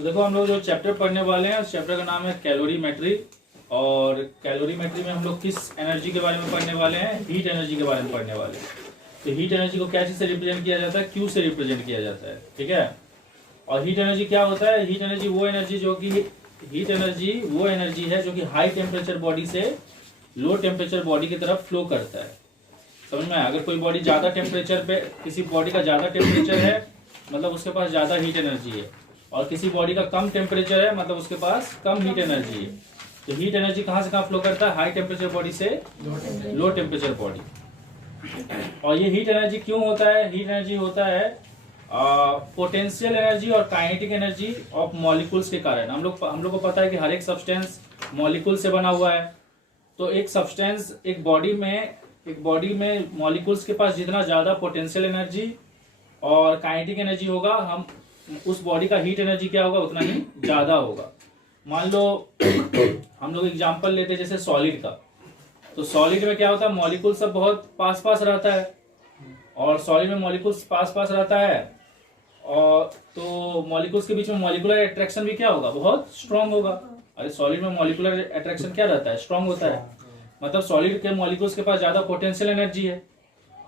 तो देखो हम लोग जो चैप्टर पढ़ने वाले हैं उस चैप्टर का नाम है कैलोरीमेट्री। और कैलोरीमेट्री में हम लोग किस एनर्जी के बारे में पढ़ने वाले हैं? हीट एनर्जी के बारे में पढ़ने वाले हैं। तो हीट एनर्जी को क्या चीज से रिप्रेजेंट किया जाता है? क्यू से रिप्रेजेंट किया जाता है, ठीक है। और हीट एनर्जी क्या होता है? हीट एनर्जी वो एनर्जी है जो कि हाई टेम्परेचर बॉडी से लो टेम्परेचर बॉडी की तरफ फ्लो करता है। समझ में आया? अगर कोई बॉडी ज्यादा टेम्परेचर पे, किसी बॉडी का ज्यादा टेम्परेचर है मतलब उसके पास ज्यादा हीट एनर्जी है, और किसी बॉडी का कम टेम्परेचर है मतलब उसके पास कम हीट एनर्जी है। तो हीट एनर्जी कहाँ से कहाँ फ्लो करता है? हाई टेम्परेचर बॉडी से लो टेम्परेचर बॉडी। और ये हीट एनर्जी क्यों होता है? हीट एनर्जी होता है पोटेंशियल एनर्जी और काइनेटिक एनर्जी ऑफ मॉलिक्यूल्स के कारण। हम लोग को पता है कि हर एक सब्सटेंस मॉलिक्यूल से बना हुआ है। तो एक सब्सटेंस एक बॉडी में मॉलिक्यूल्स के पास जितना ज्यादा पोटेंशियल एनर्जी और काइनेटिक एनर्जी होगा, हम उस बॉडी का हीट एनर्जी क्या होगा? उतना ही ज्यादा होगा। मान लो हम लोग एग्जांपल लेते हैं जैसे सॉलिड का। तो सॉलिड में क्या होता है? मॉलिक्यूल सब बहुत पास पास रहता है, और सॉलिड में मॉलिक्यूल्स पास पास रहता है, और तो मॉलिक्यूल्स के बीच में मॉलिक्यूलर अट्रैक्शन भी क्या होगा? बहुत स्ट्रांग होगा। अरे सॉलिड में मॉलिक्यूलर अट्रैक्शन क्या रहता है? स्ट्रांग होता है। मतलब सॉलिड के मॉलिक्यूल्स के पास ज्यादा पोटेंशियल एनर्जी है।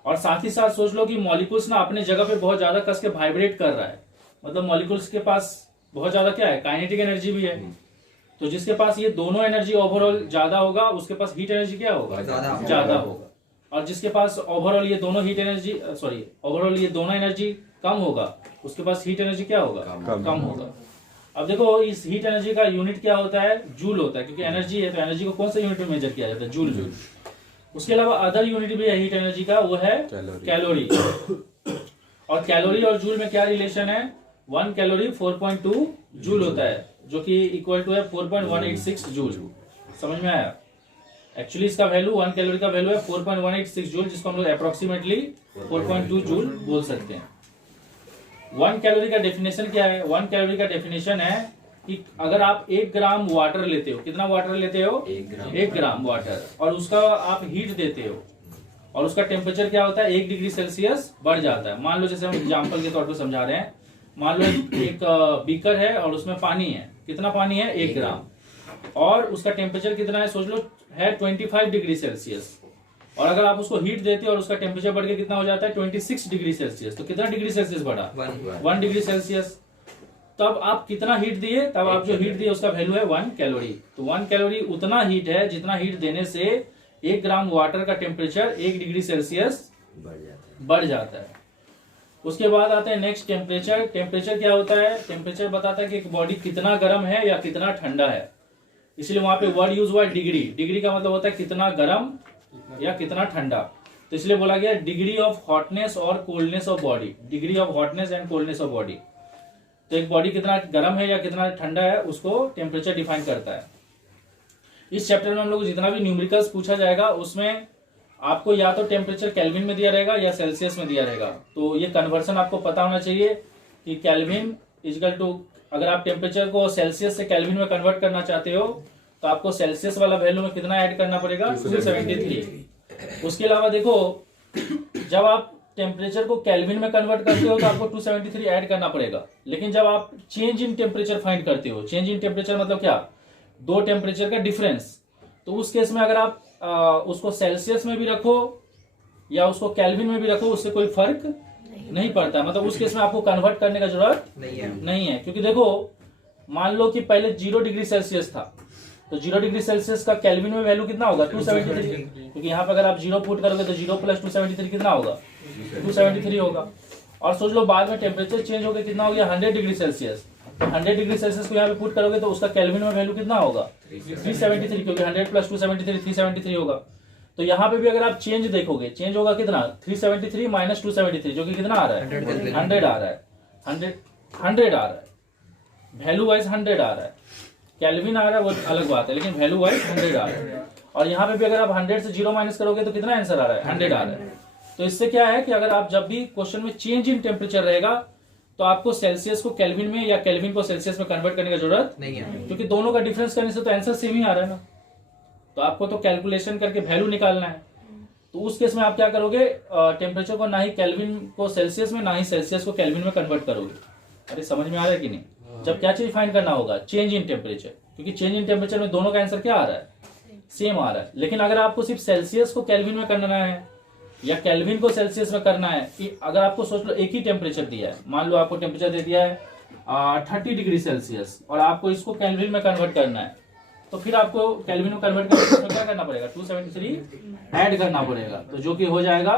और साथ ही साथ सोच लो कि मॉलिक्यूल्स ना अपने जगह पे बहुत ज्यादा कस के वाइब्रेट कर रहा है। मतलब मॉलिक्यूल्स के पास बहुत ज्यादा क्या है? काइनेटिक एनर्जी भी है। तो जिसके पास ये दोनों एनर्जी ओवरऑल ज्यादा होगा उसके पास हीट एनर्जी क्या होगा? ज्यादा होगा। और जिसके पास ओवरऑल ये दोनों एनर्जी कम होगा उसके पास हीट एनर्जी क्या होगा? कम होगा। अब देखो इस हीट एनर्जी का यूनिट क्या होता है? जूल होता है, क्योंकि एनर्जी है तो एनर्जी को कौन सा यूनिट में मेजर किया जाता है? जूल। उसके अलावा अदर यूनिट भी है हीट एनर्जी का, वो है कैलोरी। और कैलोरी और जूल में क्या रिलेशन है? 1 कैलोरी 4.2 जूल होता है, जो कि इक्वल टू है 4.186 जूल। समझ में आया? एक्चुअली इसका वैल्यू 1 कैलोरी का वैल्यू है 4.186 जूल, जिसको हम लोग अप्रोक्सीमेटली 4.2 जूल बोल सकते हैं। 1 कैलोरी का डेफिनेशन क्या है? 1 कैलोरी का डेफिनेशन है कि अगर आप 1 ग्राम वाटर लेते हो, कितना वाटर लेते हो? 1 ग्राम वाटर, और उसका आप हीट देते हो और उसका टेम्परेचर क्या होता है? 1 डिग्री सेल्सियस बढ़ जाता है। मान लो जैसे हम एग्जाम्पल के तौर पर समझा रहे हैं, मान लो एक बीकर है और उसमें पानी है। कितना पानी है? 1 ग्राम, और उसका टेम्परेचर कितना है? सोच लो है 25 डिग्री सेल्सियस। और अगर आप उसको हीट देते हो और उसका टेम्परेचर बढ़ के कितना हो जाता है? 26 डिग्री सेल्सियस। तो कितना डिग्री सेल्सियस बढ़ा? 1 डिग्री सेल्सियस। तब आप कितना हीट दिए? तब आप जो हीट दिए उसका वैल्यू है 1 कैलोरी। तो 1 कैलोरी उतना हीट है जितना हीट देने से 1 ग्राम वाटर का टेम्परेचर 1 डिग्री सेल्सियस बढ़ जाता है। उसके बाद आता है नेक्स्ट टेम्परेचर। टेम्परेचर क्या होता है? टेम्परेचर बताता है कि एक बॉडी कितना गर्म है या कितना ठंडा है। इसलिए वहां पे वर्ड यूज हुआ है डिग्री। डिग्री का मतलब होता है कितना गर्म या कितना ठंडा। तो इसलिए बोला गया डिग्री ऑफ हॉटनेस और coldness of body. Degree of hotness and coldness of body. तो एक बॉडी कितना गर्म है या कितना ठंडा है उसको टेम्परेचर डिफाइन करता है। इस चैप्टर में हम लोग जितना भी न्यूमेरिकल्स पूछा जाएगा उसमें आपको या तो टेम्परेचर केल्विन में दिया रहेगा या सेल्सियस में दिया रहेगा। तो ये कन्वर्सन आपको पता होना चाहिए कि केल्विन इक्वल टू, अगर आप टेम्परेचर को सेल्सियस से केल्विन में कन्वर्ट करना चाहते हो तो आपको सेल्सियस वाला वैल्यू में कितना ऐड करना पड़ेगा? 273। उसके अलावा देखो जब आप टेम्परेचर को केल्विन में कन्वर्ट करते हो तो आपको 273 ऐड करना पड़ेगा। लेकिन जब आप चेंज इन टेम्परेचर फाइंड करते हो, चेंज इन टेम्परेचर मतलब क्या? 2 टेम्परेचर का डिफरेंस। तो उस केस में अगर आप उसको सेल्सियस में भी रखो या उसको केल्विन में भी रखो उससे कोई फर्क नहीं पड़ता। मतलब उस केस में आपको कन्वर्ट करने का जरूरत नहीं है। क्योंकि देखो मान लो कि पहले 0 डिग्री सेल्सियस था, तो 0 डिग्री सेल्सियस का केल्विन में वैल्यू कितना होगा? 273। क्योंकि यहाँ पे अगर आप 0 पुट करोगे तो 0 + 273 कितना होगा? 273 होगा। और सोच लो बाद में टेम्परेचर चेंज हो गया, कितना हो गया? 100 डिग्री सेल्सियस। तो 100 डिग्री सेल्सियस को यहाँ पे पुट करोगे तो उसका केल्विन में वैल्यू कितना होगा? 373, क्योंकि 100 + 273 373 होगा। तो यहाँ पे भी अगर आप चेंज देखोगे, चेंज होगा कितना? 373 - 273, जो कि कितना आ रहा है? 100 आ रहा है। 100 आ रहा है, वैल्यू वाइज 100 आ रहा है। केल्विन आ रहा है वो अलग बात है, लेकिन वैल्यू वाइज 100 आ रहा है। और यहाँ पे भी अगर आप 100 से 0 माइनस करोगे तो कितना आंसर आ रहा है? 100 आ रहा है। तो इससे क्या है कि अगर आप जब भी क्वेश्चन में चेंज इन टेम्परेचर रहेगा तो आपको सेल्सियस को केल्विन में या केल्विन को सेल्सियस में कन्वर्ट करने की जरूरत नहीं है, क्योंकि दोनों का डिफरेंस करने से तो आंसर सेम ही आ रहा है ना। तो आपको तो कैलकुलेशन करके वैल्यू निकालना है। तो उस केस में आप क्या करोगे? टेम्परेचर को ना ही केल्विन को सेल्सियस में, ना ही सेल्सियस को केल्विन में कन्वर्ट करोगे। अरे समझ में आ रहा है कि नहीं? जब क्या चीज फाइंड करना होगा, चेंज इन टेम्परेचर, क्योंकि चेंज इन टेम्परेचर में दोनों का आंसर क्या आ रहा है, सेम आ रहा है। लेकिन अगर आपको सिर्फ सेल्सियस को केल्विन में करना है या केल्विन को सेल्सियस में करना है, कि अगर आपको सोच लो एक ही टेम्परेचर दिया है, मान लो आपको टेम्परेचर दे दिया है 30 डिग्री सेल्सियस और आपको इसको केल्विन में कन्वर्ट करना है, तो फिर आपको केल्विन में कन्वर्ट करने के लिए क्या करना पड़ेगा, 273 ऐड करना पड़ेगा, तो जो कि हो जाएगा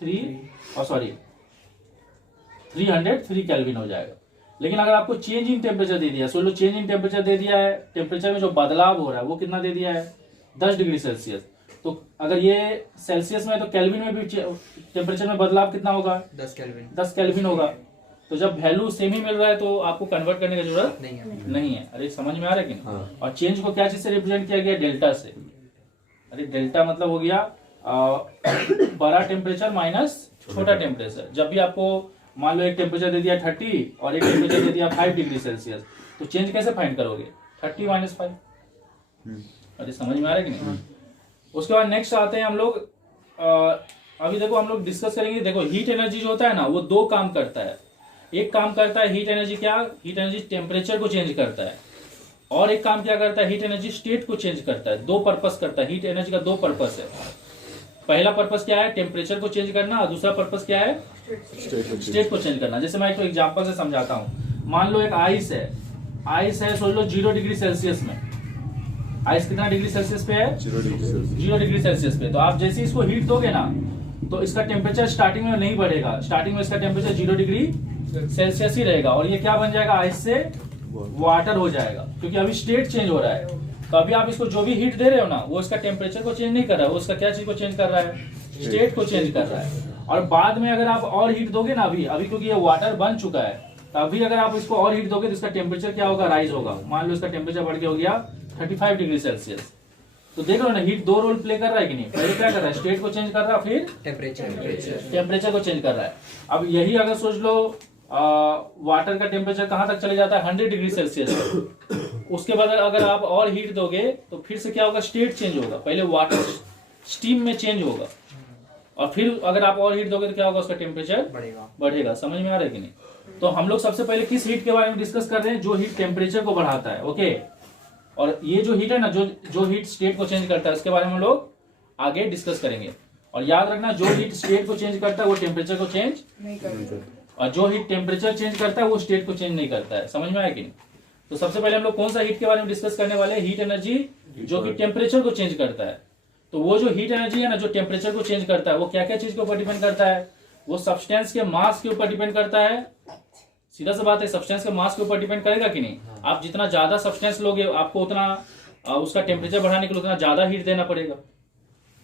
303 केल्विन हो जाएगा। लेकिन अगर आपको चेंज इन टेम्परेचर दे दिया, सोच लो चेंज इन टेम्परेचर दे दिया है, टेम्परेचर में जो बदलाव हो रहा है वो कितना दे दिया है, 10 डिग्री सेल्सियस, तो अगर ये सेल्सियस में तो केल्विन में भी टेम्परेचर में बदलाव कितना होगा, 10 केल्विन होगा। तो जब वैल्यू सेम ही मिल रहा है तो आपको कन्वर्ट करने की जरूरत नहीं है। अरे समझ में आ रहा है कि नहीं? हाँ। और चेंज को क्या चीज से रिप्रेजेंट किया गया, डेल्टा से। अरे डेल्टा मतलब हो गया बड़ा टेम्परेचर माइनस छोटा टेम्परेचर। जब भी आपको मान लो एक टेम्परेचर दे दिया 30 और एक टेम्परेचर दे दिया 5 डिग्री सेल्सियस, तो चेंज कैसे फाइंड करोगे, 30 - 5। अरे समझ में आ रहा है कि नहीं? उसके बाद नेक्स्ट आते हैं हम लोग, अभी देखो हम लोग डिस्कस करेंगे। देखो हीट एनर्जी जो होता है ना, वो दो काम करता है। एक काम करता है हीट एनर्जी, क्या, हीट एनर्जी टेम्परेचर को चेंज करता है, और एक काम क्या करता है, हीट एनर्जी स्टेट को चेंज करता है। दो पर्पस करता है हीट एनर्जी का, दो पर्पस है। पहला पर्पस क्या है, टेम्परेचर को चेंज करना, और दूसरा पर्पस क्या है, स्टेट को चेंज करना। जैसे मैं एक एग्जांपल से समझाता हूँ। मान लो एक आइस है, सोच लो 0 डिग्री सेल्सियस में। आइस कितना डिग्री सेल्सियस पे है, 0 डिग्री सेल्सियस पे। तो आप जैसे इसको हीट दोगे ना, तो इसका टेम्परेचर स्टार्टिंग में नहीं बढ़ेगा, स्टार्टिंग में इसका टेम्परेचर 0 डिग्री सेल्सियस ही रहेगा, और ये क्या बन जाएगा, आइस से वाटर हो जाएगा, क्योंकि अभी स्टेट चेंज हो रहा है। तो अभी आप इसको जो भी हीट दे रहे हो ना, वो इसका टेम्परेचर को चेंज नहीं कर रहा है, वो उसका क्या चीज को चेंज कर रहा है, स्टेट को चेंज कर रहा है। और बाद में अगर आप और हीट दोगे ना, अभी क्योंकि ये वाटर बन चुका है, तो अभी अगर आप इसको और हीट दोगे तो इसका टेम्परेचर क्या होगा, राइज होगा। मान लो इसका टेम्परेचर बढ़ के हो गया 35 डिग्री सेल्सियस। तो देख लो ना, हीट दो रोल प्ले कर रहा है कि नहीं। पहले क्या कर रहा है, स्टेट को चेंज कर रहा है, फिर टेम्परेचर को चेंज कर रहा है। अब यही अगर सोच लो वाटर का टेम्परेचर कहां तक चले जाता है, 100 डिग्री सेल्सियस। उसके बाद अगर आप और हीट दोगे तो फिर से क्या होगा, स्टेट चेंज होगा। पहले वाटर स्टीम में चेंज होगा, और फिर अगर आप और हीट दोगे तो क्या होगा, उसका टेम्परेचर बढ़ेगा। समझ में आ रहा है कि नहीं? तो हम लोग सबसे पहले किस हीट के बारे में डिस्कस कर रहे हैं, जो हीट टेम्परेचर को बढ़ाता है। ओके, और ये जो हीट है ना, जो हीट स्टेट को चेंज करता है, उसके बारे में हम लोग आगे डिस्कस करेंगे। और याद रखना, जो हीट स्टेट को चेंज करता है वो टेम्परेचर को चेंज नहीं करता, और जो हीट टेम्परेचर चेंज करता है वो स्टेट को चेंज नहीं करता है। समझ में आया कि नहीं? तो सबसे पहले हम लोग कौन सा हीट के बारे में डिस्कस करने वाले हैं, हीट एनर्जी जो कि टेम्परेचर को चेंज करता है। तो वो जो हीट एनर्जी है ना, जो टेम्परेचर को चेंज करता है, वो क्या क्या चीज के ऊपर डिपेंड करता है, वो सब्सटेंस के मास के ऊपर डिपेंड करता है। सीधा सा बात है, सब्सटेंस के मास के ऊपर डिपेंड करेगा कि नहीं। आप जितना ज्यादा सब्सटेंस लोगे, आपको उतना उसका टेम्परेचर बढ़ाने के लिए उतना ज्यादा हीट देना पड़ेगा।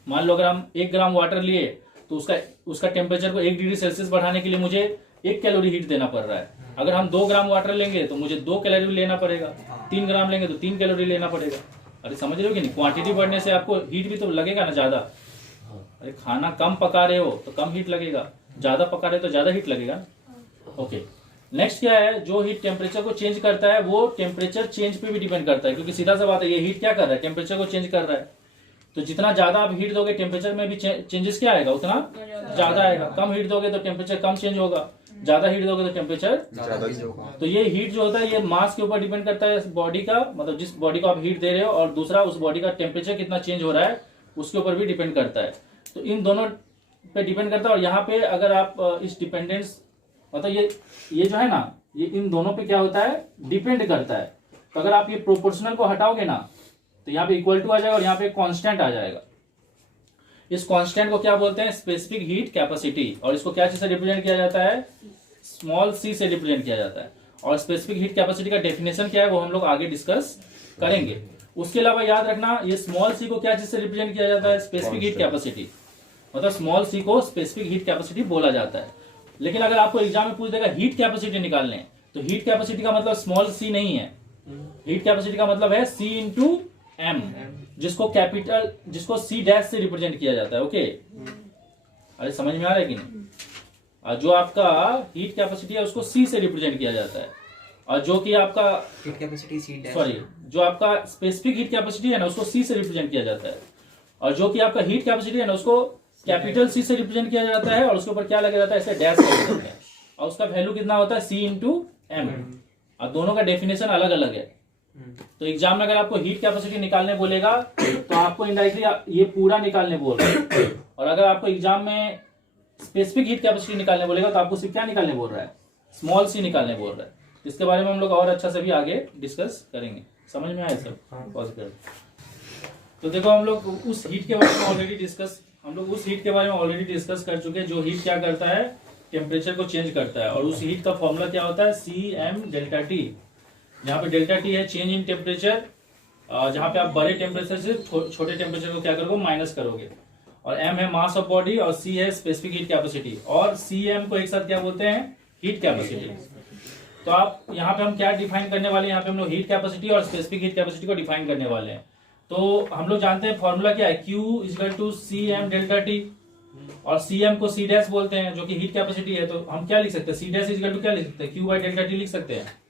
मान लो अगर हम 1 ग्राम वाटर लिए, तो उसका टेम्परेचर को 1 डिग्री सेल्सियस बढ़ाने के लिए मुझे 1 कैलोरी हीट देना पड़ रहा है। अगर हम 2 ग्राम वाटर लेंगे तो मुझे 2 कैलोरी लेना पड़ेगा, 3 ग्राम लेंगे तो 3 कैलोरी लेना पड़ेगा। अरे समझ रहे हो कि नहीं? क्वांटिटी बढ़ने से आपको हीट भी तो लगेगा ना ज्यादा। अरे खाना कम पका रहे हो तो कम हीट लगेगा, ज्यादा पका रहे हो तो ज्यादा हीट लगेगा। ओके, नेक्स्ट क्या है, जो हीट टेम्परेचर को चेंज करता है वो टेम्परेचर चेंज पे भी डिपेंड करता है, क्योंकि सीधा सा बात है, ये हीट क्या कर रहा है, टेम्परेचर को चेंज कर रहा है। तो जितना ज्यादा आप हीट दोगे, टेम्परेचर में भी चेंजेस क्या आएगा, उतना ज्यादा आएगा। कम हीट दोगे तो टेम्परेचर कम चेंज होगा, ज्यादा हीट दोगे तो टेम्परेचर ज्यादा। तो ये हीट जो होता है, ये मास के ऊपर डिपेंड करता है, बॉडी का, मतलब जिस बॉडी को आप हीट दे रहे हो, और दूसरा उस बॉडी का टेम्परेचर कितना चेंज हो रहा है उसके ऊपर भी डिपेंड करता है। तो इन दोनों पे डिपेंड करता है। और यहाँ पे अगर आप इस डिपेंडेंस, मतलब ये जो है ना, ये इन दोनों पे क्या होता है, डिपेंड करता है। तो अगर आप ये प्रोपोर्शनल को हटाओगे ना, तो यहाँ पे इक्वल टू आ जाएगा और यहाँ पे कांस्टेंट आ जाएगा। इस कांस्टेंट को क्या बोलते हैं, स्पेसिफिक हीट कैपेसिटी। और इसको क्या चीज से रिप्रेजेंट किया जाता है, स्मॉल सी से रिप्रेजेंट किया जाता है। और स्पेसिफिक हीट कैपेसिटी का डेफिनेशन क्या है वो हम लोग आगे डिस्कस करेंगे। उसके अलावा याद रखना, ये स्मॉल सी को क्या चीज से रिप्रेजेंट किया जाता है, स्पेसिफिक हीट कैपेसिटी। मतलब स्मॉल सी को स्पेसिफिक हीट कैपेसिटी बोला जाता है। लेकिन अगर आपको एग्जाम में पूछ देगा हीट कैपेसिटी निकालने, तो हीट कैपेसिटी का मतलब स्मॉल सी नहीं है। हीट कैपेसिटी का मतलब है C इंटू M, जिसको C डैश से रिप्रेजेंट किया जाता है। ओके, अरे समझ में आ रहा है कि नहीं? जो आपका हीट कैपेसिटी है उसको C से रिप्रेजेंट किया जाता है, और जो कि आपका हीट कैपेसिटी जो आपका स्पेसिफिक हीट कैपेसिटी है ना, उसको C से रिप्रेजेंट किया जाता है। और जो कि आपका हीट कैपेसिटी है ना, उसको कैपिटल C से रिप्रेजेंट किया जाता है, और उसके ऊपर क्या लगा जाता है, ऐसे डैश लगा जाता है, और उसका वैल्यू कितना होता है, C इंटू M। अब दोनों का डेफिनेशन अलग अलग है। तो एग्जाम में अगर आपको हीट कैपेसिटी निकालने बोलेगा तो आपको इनडायरेक्टली ये पूरा निकालने बोल रहा है, और अगर आपको एग्जाम में स्पेसिफिक हीट कैपेसिटी निकालने बोलेगा तो आपको सिर्फ क्या निकालने बोल रहा है, स्मॉल सी निकालने बोल रहा है। इसके बारे में हम लोग और अच्छा से भी आगे डिस्कस करेंगे। समझ में आया सब? पॉजिटिव। तो देखो हम लोग उस हीट के बारे में ऑलरेडी डिस्कस कर चुके हैं, जो हीट क्या करता है, टेम्परेचर को चेंज करता है। और उस हीट का फॉर्मूला क्या होता है, CM डेल्टा टी। जहाँ पे डेल्टा टी है चेंज इन टेम्परेचर, जहाँ पे आप बड़े टेम्परेचर से छोटे टेम्परेचर को क्या करोगे, माइनस करोगे। और M है मास ऑफ बॉडी, और C है स्पेसिफिक हीट कैपेसिटी, और CM को एक साथ क्या बोलते हैं, हीट कैपेसिटी। तो आप यहाँ पे हम क्या डिफाइन करने वाले हैं, यहाँ पे हम लोग हीट कैपेसिटी और स्पेसिफिक हीट कैपेसिटी को डिफाइन करने वाले हैं। तो हम लोग जानते हैं फॉर्मूला क्या है, Q equal to CM delta T, और CM को C डैश बोलते हैं जो कि हीट कैपेसिटी है। तो हम क्या लिख सकते हैं, C डैश इक्वल टू क्या लिख सकते हैं, Q बाई डेल्टा टी लिख सकते हैं।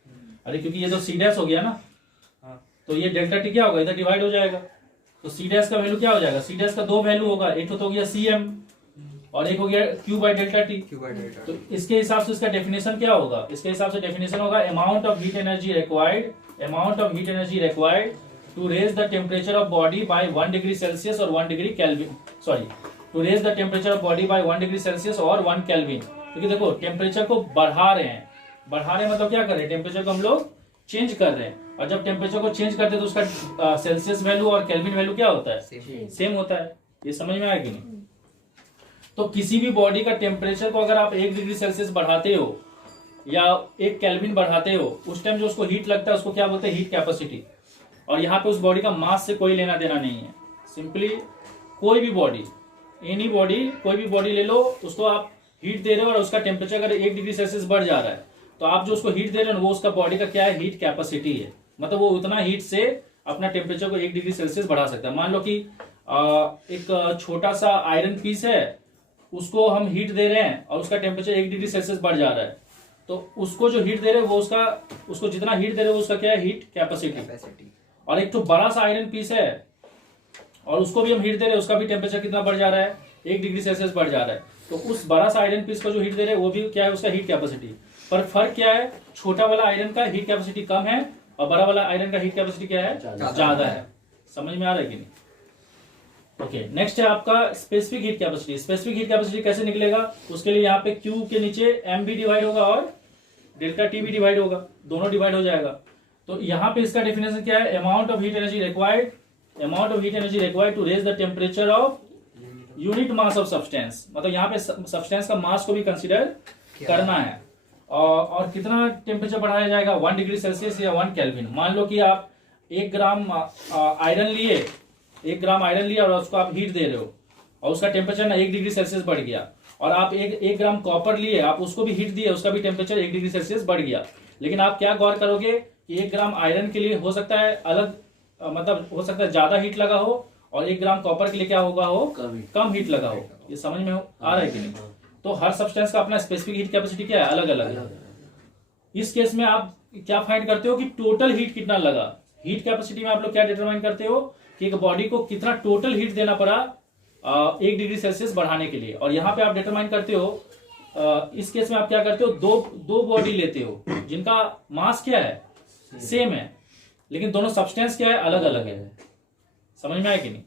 अरे क्योंकि ये तो C डैश हो गया ना, तो ये डेल्टा टी क्या होगा, इधर डिवाइड हो जाएगा। तो C डैश का वैल्यू क्या हो जाएगा, C डैश का दो वैल्यू होगा, एक तो हो गया CM और एक हो गया Q बाई डेल्टा टी। तो इसके हिसाब से इसका डेफिनेशन क्या होगा, इसके हिसाब से डेफिनेशन होगा amount of heat energy required to raise the temperature of body by 1 degree Celsius और 1 degree kelvin, to raise the temperature of body by 1 degree Celsius और 1 केल्विन। क्योंकि देखो टेम्परेचर को बढ़ा रहे हैं मतलब क्या कर रहे हैं, टेम्परेचर को हम लोग चेंज कर रहे हैं। और जब टेम्परेचर को चेंज करते हैं तो उसका सेल्सियस वैल्यू और केल्विन वैल्यू क्या होता है, सेम होता है। ये समझ में आया कि नहीं? तो किसी भी बॉडी का टेम्परेचर को अगर आप 1 डिग्री सेल्सियस बढ़ाते हो या 1 केल्विन बढ़ाते हो, उस टाइम जो उसको हीट लगता है उसको क्या बोलते हैं, हीट कैपेसिटी। और यहाँ पे उस बॉडी का मास से कोई लेना देना नहीं है। सिंपली कोई भी बॉडी, एनी बॉडी, कोई भी बॉडी ले लो, उसको आप हीट दे रहे हो और उसका टेम्परेचर अगर 1 डिग्री सेल्सियस बढ़ जा रहा है तो आप जो उसको हीट दे रहे हो वो उसका बॉडी का क्या है, हीट कैपेसिटी है। मतलब वो उतना हीट से अपना टेम्परेचर को 1 डिग्री सेल्सियस बढ़ा सकता है। मान लो कि एक छोटा सा आयरन पीस है, उसको हम हीट दे रहे हैं और उसका टेम्परेचर 1 डिग्री सेल्सियस बढ़ जा रहा है, तो उसको जो हीट दे रहे हैं वो उसको जितना हीट दे रहे हो उसका क्या है, हीट कैपेसिटी। और एक तो बड़ा सा आयरन पीस है और उसको भी हम हीट दे रहे हैं, उसका भी टेम्परेचर कितना बढ़ जा रहा है, 1 डिग्री सेल्सियस बढ़ जा रहा है। तो उस बड़ा सा आयरन पीस को जो हीट दे रहे हैं वो भी क्या है, उसका हीट कैपेसिटी। पर फर्क क्या है, छोटा वाला आयरन का हीट कैपेसिटी कम है और बड़ा वाला आयरन का हीट कैपेसिटी क्या है, ज्यादा है। समझ में आ रहा है कि नहीं? ओके, नेक्स्ट है आपका specific heat capacity. Specific heat capacity कैसे निकलेगा, उसके लिए यहाँ पे Q के नीचे M भी डिवाइड होगा और डेल्टा T भी डिवाइड होगा, दोनों डिवाइड हो जाएगा। तो यहाँ पे इसका डेफिनेशन क्या है, amount of heat energy required to raise the temperature of unit mass of substance. मतलब यहाँ पे सब्सटेंस का मास को भी कंसिडर करना है। और कितना टेम्परेचर बढ़ाया जाएगा, 1 डिग्री सेल्सियस या 1 केल्विन। मान लो कि आप 1 ग्राम आयरन लिए और उसको आप हीट दे रहे हो और उसका टेम्परेचर ना 1 डिग्री सेल्सियस बढ़ गया। और आप 1 ग्राम कॉपर लिए, आप उसको भी हीट दिए, उसका भी टेम्परेचर 1 डिग्री सेल्सियस बढ़ गया। लेकिन आप क्या गौर करोगे कि 1 ग्राम आयरन के लिए हो सकता है अलग, मतलब हो सकता है ज्यादा हीट लगा हो, और 1 ग्राम कॉपर के लिए क्या होगा हो, कम हीट लगा हो। ये समझ में आ रहा है कि नहीं? तो हर सब्सटेंस का अपना स्पेसिफिक हीट कैपेसिटी क्या है, अलग अलग है। इस केस में आप क्या फाइंड करते हो कि टोटल हीट कितना लगा। हीट कैपेसिटी में आप लोग क्या डिटरमाइन करते हो कि एक बॉडी को कितना टोटल हीट देना पड़ा 1 डिग्री सेल्सियस बढ़ाने के लिए। और यहाँ पे आप डिटरमाइन करते हो, इस केस में आप क्या करते हो, दो बॉडी लेते हो जिनका मास क्या है, सेम है, लेकिन दोनों सब्सटेंस क्या है, अलग अलग है। समझ में आया कि नहीं?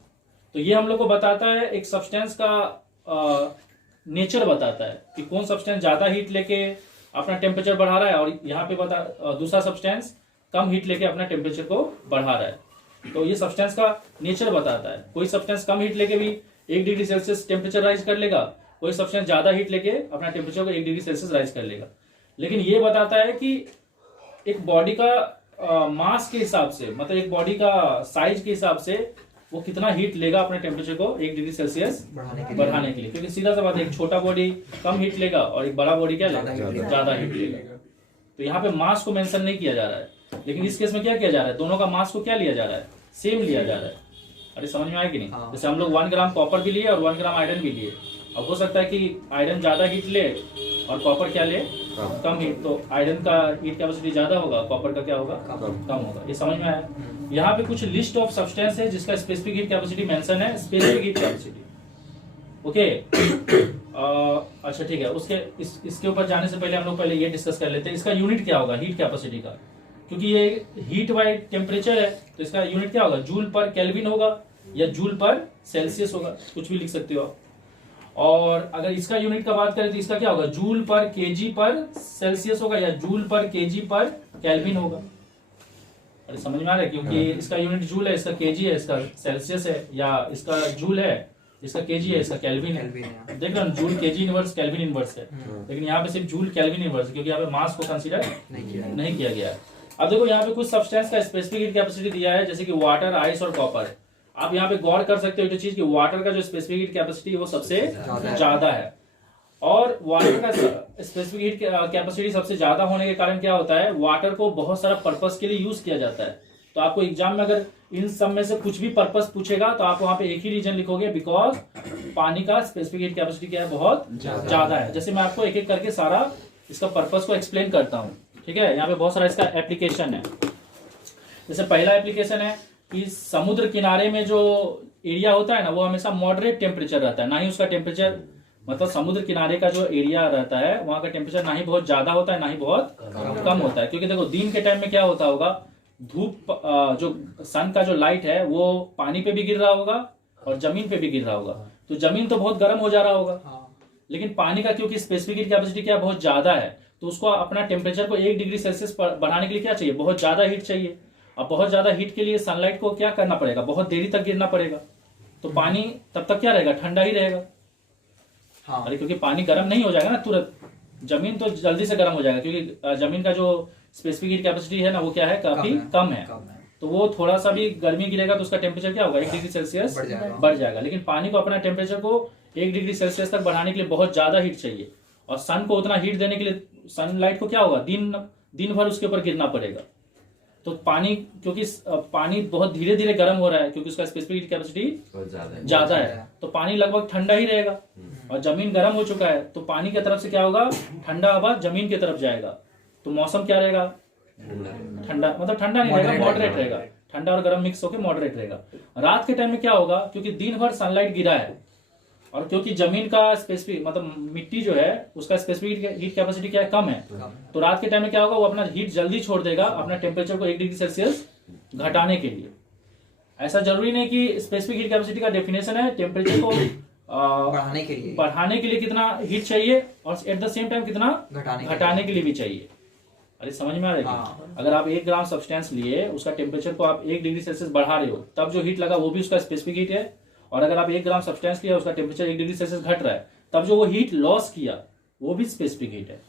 तो ये हम लोग को बताता है, एक सब्सटेंस का नेचर बताता है कि कौन सब्सटेंस ज्यादा हीट लेके अपना टेम्परेचर बढ़ा रहा है और यहाँ पे दूसरा सब्सटेंस कम हीट लेके अपना टेम्परेचर को बढ़ा रहा है। तो ये सब्सटेंस का नेचर बताता है। कोई सब्सटेंस कम हीट लेके भी 1 डिग्री सेल्सियस टेम्परेचर राइज कर लेगा, कोई सब्सटेंस ज्यादा हीट लेके अपना टेम्परेचर को 1 डिग्री सेल्सियस राइज कर लेगा। लेकिन ये बताता है कि एक बॉडी का मास के हिसाब से, मतलब एक बॉडी का साइज के हिसाब से वो कितना हीट लेगा अपने टेम्परेचर को 1 डिग्री सेल्सियस बढ़ाने के लिए। क्योंकि सीधा सा बात है, एक छोटा बॉडी कम हीट लेगा और एक बड़ा बॉडी क्या लेगा, ज्यादा हीट लेगा। तो यहाँ पे मास को मेंशन नहीं किया जा रहा है, लेकिन इस केस में क्या किया जा रहा है, दोनों का मास को क्या लिया जा रहा है, सेम लिया जा रहा है। अरे समझ में आया कि नहीं? जैसे हम लोग 1 ग्राम कॉपर भी लिए और 1 ग्राम आयरन भी लिए। अब हो सकता है कि आयरन ज्यादा हीट ले और कॉपर क्या ले, कम हीट। तो आयरन का हीट कैपेसिटी ज्यादा होगा, कॉपर का क्या होगा, कम होगा। ये समझ में आया? यहाँ पे कुछ लिस्ट ऑफ सब्सटेंस है जिसका स्पेसिफिक हीट कैपेसिटी मेंशन है, स्पेसिफिक हीट कैपेसिटी। ओके, अच्छा ठीक है। इसके ऊपर जाने से पहले हम लोग पहले ये डिस्कस कर लेते हैं, इसका यूनिट क्या होगा हीट कैपेसिटी का। क्योंकि ये हीट बाय टेम्परेचर है तो इसका यूनिट क्या होगा, जूल पर केल्विन होगा या जूल पर सेल्सियस होगा, कुछ भी लिख सकते हो आप। और अगर इसका यूनिट का बात करें तो इसका क्या होगा, जूल पर केजी पर सेल्सियस होगा या जूल पर केजी पर केल्विन होगा। अरे समझ में आ रहा है, क्योंकि इसका यूनिट जूल है, इसका केजी है, इसका सेल्सियस है, या इसका जूल है, इसका केजी है, इसका केल्विन है। देख रहे हो, joule KG inverse kelvin inverse है, लेकिन यहाँ पे सिर्फ जूल केल्विन इनवर्स, क्योंकि यहाँ पे मास को कंसीडर नहीं किया गया है। अब देखो यहाँ पे कुछ सब्सटेंस का स्पेसिफिक हीट कैपेसिटी दिया है, जैसे कि वाटर, आइस और कॉपर। आप यहाँ पे गौर कर सकते हो जो चीज की वाटर का जो स्पेसिफिक हीट कैपेसिटी है वो सबसे ज्यादा है, और वाटर का स्पेसिफिक हीट कैपेसिटी सबसे ज्यादा होने के कारण क्या होता है, वाटर को बहुत सारा पर्पस के लिए यूज किया जाता है। तो आपको एग्जाम में अगर इन सब में से कुछ भी पर्पस पूछेगा तो आप वहां पे एक ही रीजन लिखोगे, बिकॉज पानी का स्पेसिफिक हीट कैपेसिटी क्या है, बहुत ज्यादा है। जैसे मैं आपको एक एक करके सारा इसका पर्पस को एक्सप्लेन करता हूँ, ठीक है। यहाँ पे बहुत सारा इसका एप्लीकेशन है। जैसे पहला एप्लीकेशन है कि समुद्र किनारे में जो एरिया होता है ना, वो हमेशा मॉडरेट टेम्परेचर रहता है, ना ही उसका टेम्परेचर, मतलब समुद्र किनारे का जो एरिया रहता है वहां का टेम्परेचर ना ही बहुत ज्यादा होता है ना ही बहुत कम होता है। क्योंकि देखो दिन के टाइम में क्या होता होगा, धूप जो सन का जो लाइट है वो पानी पे भी गिर रहा होगा और जमीन पे भी गिर रहा होगा, तो जमीन तो बहुत गर्म हो जा रहा होगा। लेकिन पानी का क्योंकि स्पेसिफिक हीट कैपेसिटी क्या बहुत ज्यादा है, तो उसको अपना टेम्परेचर को 1 डिग्री सेल्सियस बढ़ाने के लिए क्या चाहिए, बहुत ज्यादा हीट चाहिए। अब बहुत ज्यादा हीट के लिए सनलाइट को क्या करना पड़ेगा, बहुत देरी तक गिरना पड़ेगा, तो पानी तब तक क्या रहेगा, ठंडा ही रहेगा। अरे क्योंकि पानी गर्म नहीं हो जाएगा ना तुरंत, जमीन तो जल्दी से गर्म हो जाएगा, क्योंकि जमीन का जो स्पेसिफिक हीट कैपेसिटी है ना वो क्या है, काफी कम है। तो वो थोड़ा सा भी गर्मी गिरेगा तो उसका टेम्परेचर क्या होगा, 1 डिग्री सेल्सियस बढ़ जाएगा। लेकिन पानी को अपना टेम्परेचर को 1 डिग्री सेल्सियस तक बढ़ाने के लिए बहुत ज्यादा हीट चाहिए, और सन को उतना हीट देने के लिए सनलाइट को क्या होगा, दिन भर उसके ऊपर गिरना पड़ेगा। तो पानी, क्योंकि पानी बहुत धीरे धीरे गर्म हो रहा है क्योंकि उसका स्पेसिफिक हीट कैपेसिटी ज्यादा है, तो पानी लगभग ठंडा ही रहेगा। और जमीन गर्म हो चुका है तो पानी की तरफ से क्या होगा, ठंडा हवा जमीन की तरफ जाएगा, तो मौसम क्या रहेगा, ठंडा, मतलब ठंडा नहीं रहेगा, मॉडरेट रहेगा, ठंडा और गर्म मिक्स होकर मॉडरेट रहेगा। रात के टाइम में क्या होगा, क्योंकि दिन भर सनलाइट गिरा है और क्योंकि जमीन का स्पेसिफिक, मतलब मिट्टी जो है उसका स्पेसिफिक हीट कैपेसिटी क्या है, कम है, तो रात के टाइम में क्या होगा, वो अपना हीट जल्दी छोड़ देगा अपना टेम्परेचर को 1 डिग्री सेल्सियस घटाने के लिए। ऐसा जरूरी नहीं कि स्पेसिफिक हीट कैपेसिटी का डेफिनेशन है टेम्परेचर को बढ़ाने के लिए कितना हीट चाहिए और एट द सेम टाइम कितना घटाने के लिए भी चाहिए। अरे समझ में आ रहा है, अगर आप 1 ग्राम सब्सटेंस लिए, उसका टेम्परेचर को आप 1 डिग्री सेल्सियस बढ़ा रहे हो, तब जो हीट लगा वो भी उसका स्पेसिफिक हीट है। और अगर आप 1 ग्राम सब्सटेंस लिया, उसका टेम्परेचर 1 डिग्री सेल्सियस घट रहा है, तब जो वो हीट लॉस किया वो भी स्पेसिफिक हीट है।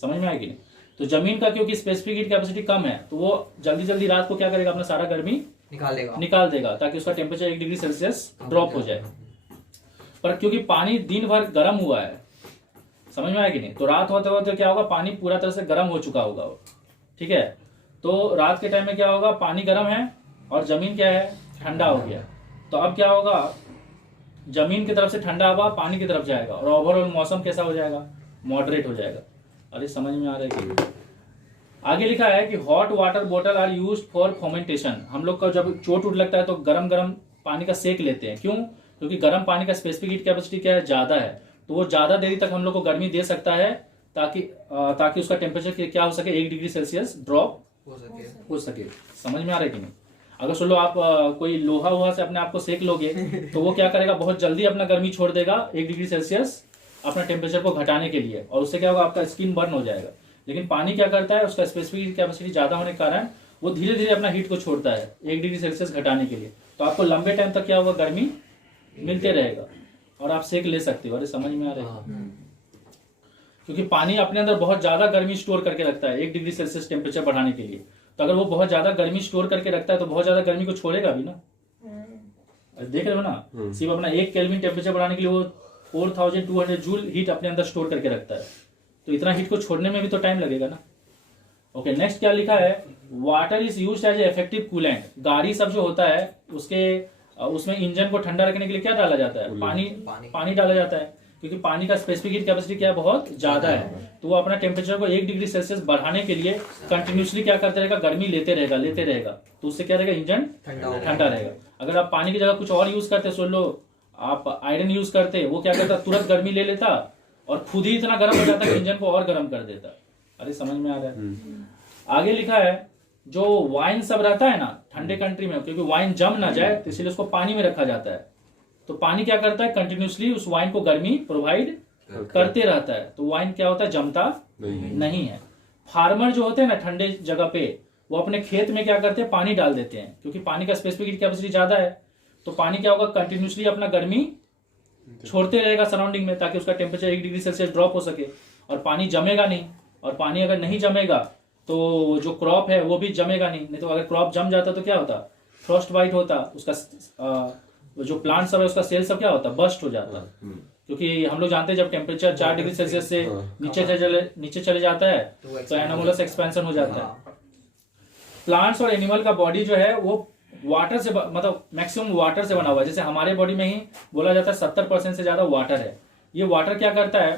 समझ में आएगी नहीं। तो जमीन का क्योंकि स्पेसिफिक हीट कैपेसिटी कम है, तो वो जल्दी जल्दी रात को क्या करेगा, अपना सारा गर्मी निकाल देगा ताकि उसका टेम्परेचर 1 डिग्री सेल्सियस ड्रॉप हो जाए। पर क्योंकि पानी दिन भर गर्म हुआ है, समझ में आएगी नहीं, तो रात होते होते क्या होगा, पानी पूरा तरह से गर्म हो चुका होगा, ठीक है। तो रात के टाइम में क्या होगा, पानी गर्म है और जमीन क्या है, ठंडा हो गया। तो अब क्या होगा, जमीन की तरफ से ठंडा हवा पानी की तरफ जाएगा और ओवरऑल मौसम कैसा हो जाएगा, मॉडरेट हो जाएगा। अरे समझ में आ रहा है कि आगे लिखा है कि हॉट वाटर बोतल आर यूज्ड फॉर फर्मेंटेशन। हम लोग का जब चोट उठ लगता है तो गरम गरम पानी का सेक लेते हैं, क्यों, क्योंकि गर्म पानी का स्पेसिफिक हीट कैपेसिटी क्या है, ज्यादा है, तो वो ज्यादा देरी तक हम लोग को गर्मी दे सकता है ताकि उसका टेम्परेचर क्या हो सके, 1 डिग्री सेल्सियस ड्रॉप हो सके। समझ में आ रहा है कि नहीं। अगर सुन लो आप कोई लोहा हुआ से अपने आप को सेक लोगे तो वो क्या करेगा, बहुत जल्दी अपना गर्मी छोड़ देगा 1 डिग्री सेल्सियस अपना टेम्परेचर को घटाने के लिए, और उससे क्या होगा, आपका स्किन बर्न हो जाएगा। लेकिन पानी क्या करता है, उसका स्पेसिफिक हीट कैपेसिटी ज्यादा होने के कारण वो धीरे धीरे अपना हीट को छोड़ता है 1 डिग्री सेल्सियस घटाने के लिए, तो आपको लंबे टाइम तक क्या होगा, गर्मी मिलते रहेगा और आप सेक ले सकते हो। अरे समझ में आ रहा है, क्योंकि पानी अपने अंदर बहुत ज्यादा गर्मी स्टोर करके रखता है 1 डिग्री सेल्सियस टेम्परेचर बढ़ाने के लिए। तो अगर वो बहुत ज्यादा गर्मी स्टोर करके रखता है तो बहुत ज्यादा गर्मी को छोड़ेगा भी ना। देख रहे हो ना, सिर्फ अपना 1 केल्विन टेम्परेचर बढ़ाने के लिए वो 4200 जूल हीट अपने अंदर स्टोर करके रखता है, तो इतना हीट को छोड़ने में भी तो टाइम लगेगा ना। ओके, नेक्स्ट क्या लिखा है, water is used as effective coolant. गाड़ी सब जो होता है उसमें इंजन को ठंडा रखने के लिए क्या डाला जाता है, पानी डाला जाता है, क्योंकि पानी का स्पेसिफिक हीट कैपेसिटी क्या है, बहुत ज्यादा है, तो वो अपना टेम्परेचर को 1 डिग्री सेल्सियस बढ़ाने के लिए कंटिन्यूसली क्या करते रहेगा, गर्मी लेते रहेगा, तो उससे क्या रहेगा, इंजन ठंडा रहेगा। अगर आप पानी की जगह कुछ और यूज करते, सुन लो आप आयरन यूज करते, वो क्या करता, तुरंत गर्मी ले लेता और खुद ही इतना गर्म हो जाता कि इंजन को और गर्म कर देता। अरे समझ में आ रहा है। आगे लिखा है जो वाइन सब रहता है ना ठंडे कंट्री में, क्योंकि वाइन जम ना जाए तो इसलिए उसको पानी में रखा जाता है। तो पानी क्या करता है, कंटिन्यूसली उस वाइन को गर्मी प्रोवाइड करते रहता है, तो वाइन क्या होता है, जमता नहीं है। फार्मर जो होते हैं ना ठंडे जगह पे, वो अपने खेत में क्या करते हैं, पानी डाल देते हैं, क्योंकि पानी का स्पेसिफिक कैपेसिटी ज्यादा है। तो पानी क्या होगा, कंटिन्यूसली अपना गर्मी छोड़ते रहेगा सराउंडिंग में, ताकि उसका टेम्परेचर 1 डिग्री सेल्सियस ड्रॉप हो सके, और पानी जमेगा नहीं। और पानी अगर नहीं जमेगा तो जो क्रॉप है वो भी जमेगा नहीं तो अगर क्रॉप जम जाता तो क्या होता, फ्रॉस्ट बाइट होता, उसका जो प्लांट सब है उसका सेल सब क्या होता, बस्ट हो जाता। क्योंकि हम लोग जानते हैं जब टेम्परेचर 4 डिग्री सेल्सियस से नीचे चले जाता है तो एनामोलस एक्सपेंशन हो जाता है। प्लांट्स और एनिमल का बॉडी जो है वो वाटर से, मतलब मैक्सिमम वाटर से बना हुआ है। जैसे हमारे बॉडी में ही बोला जाता है 70% से ज्यादा वाटर है। ये वाटर क्या करता है,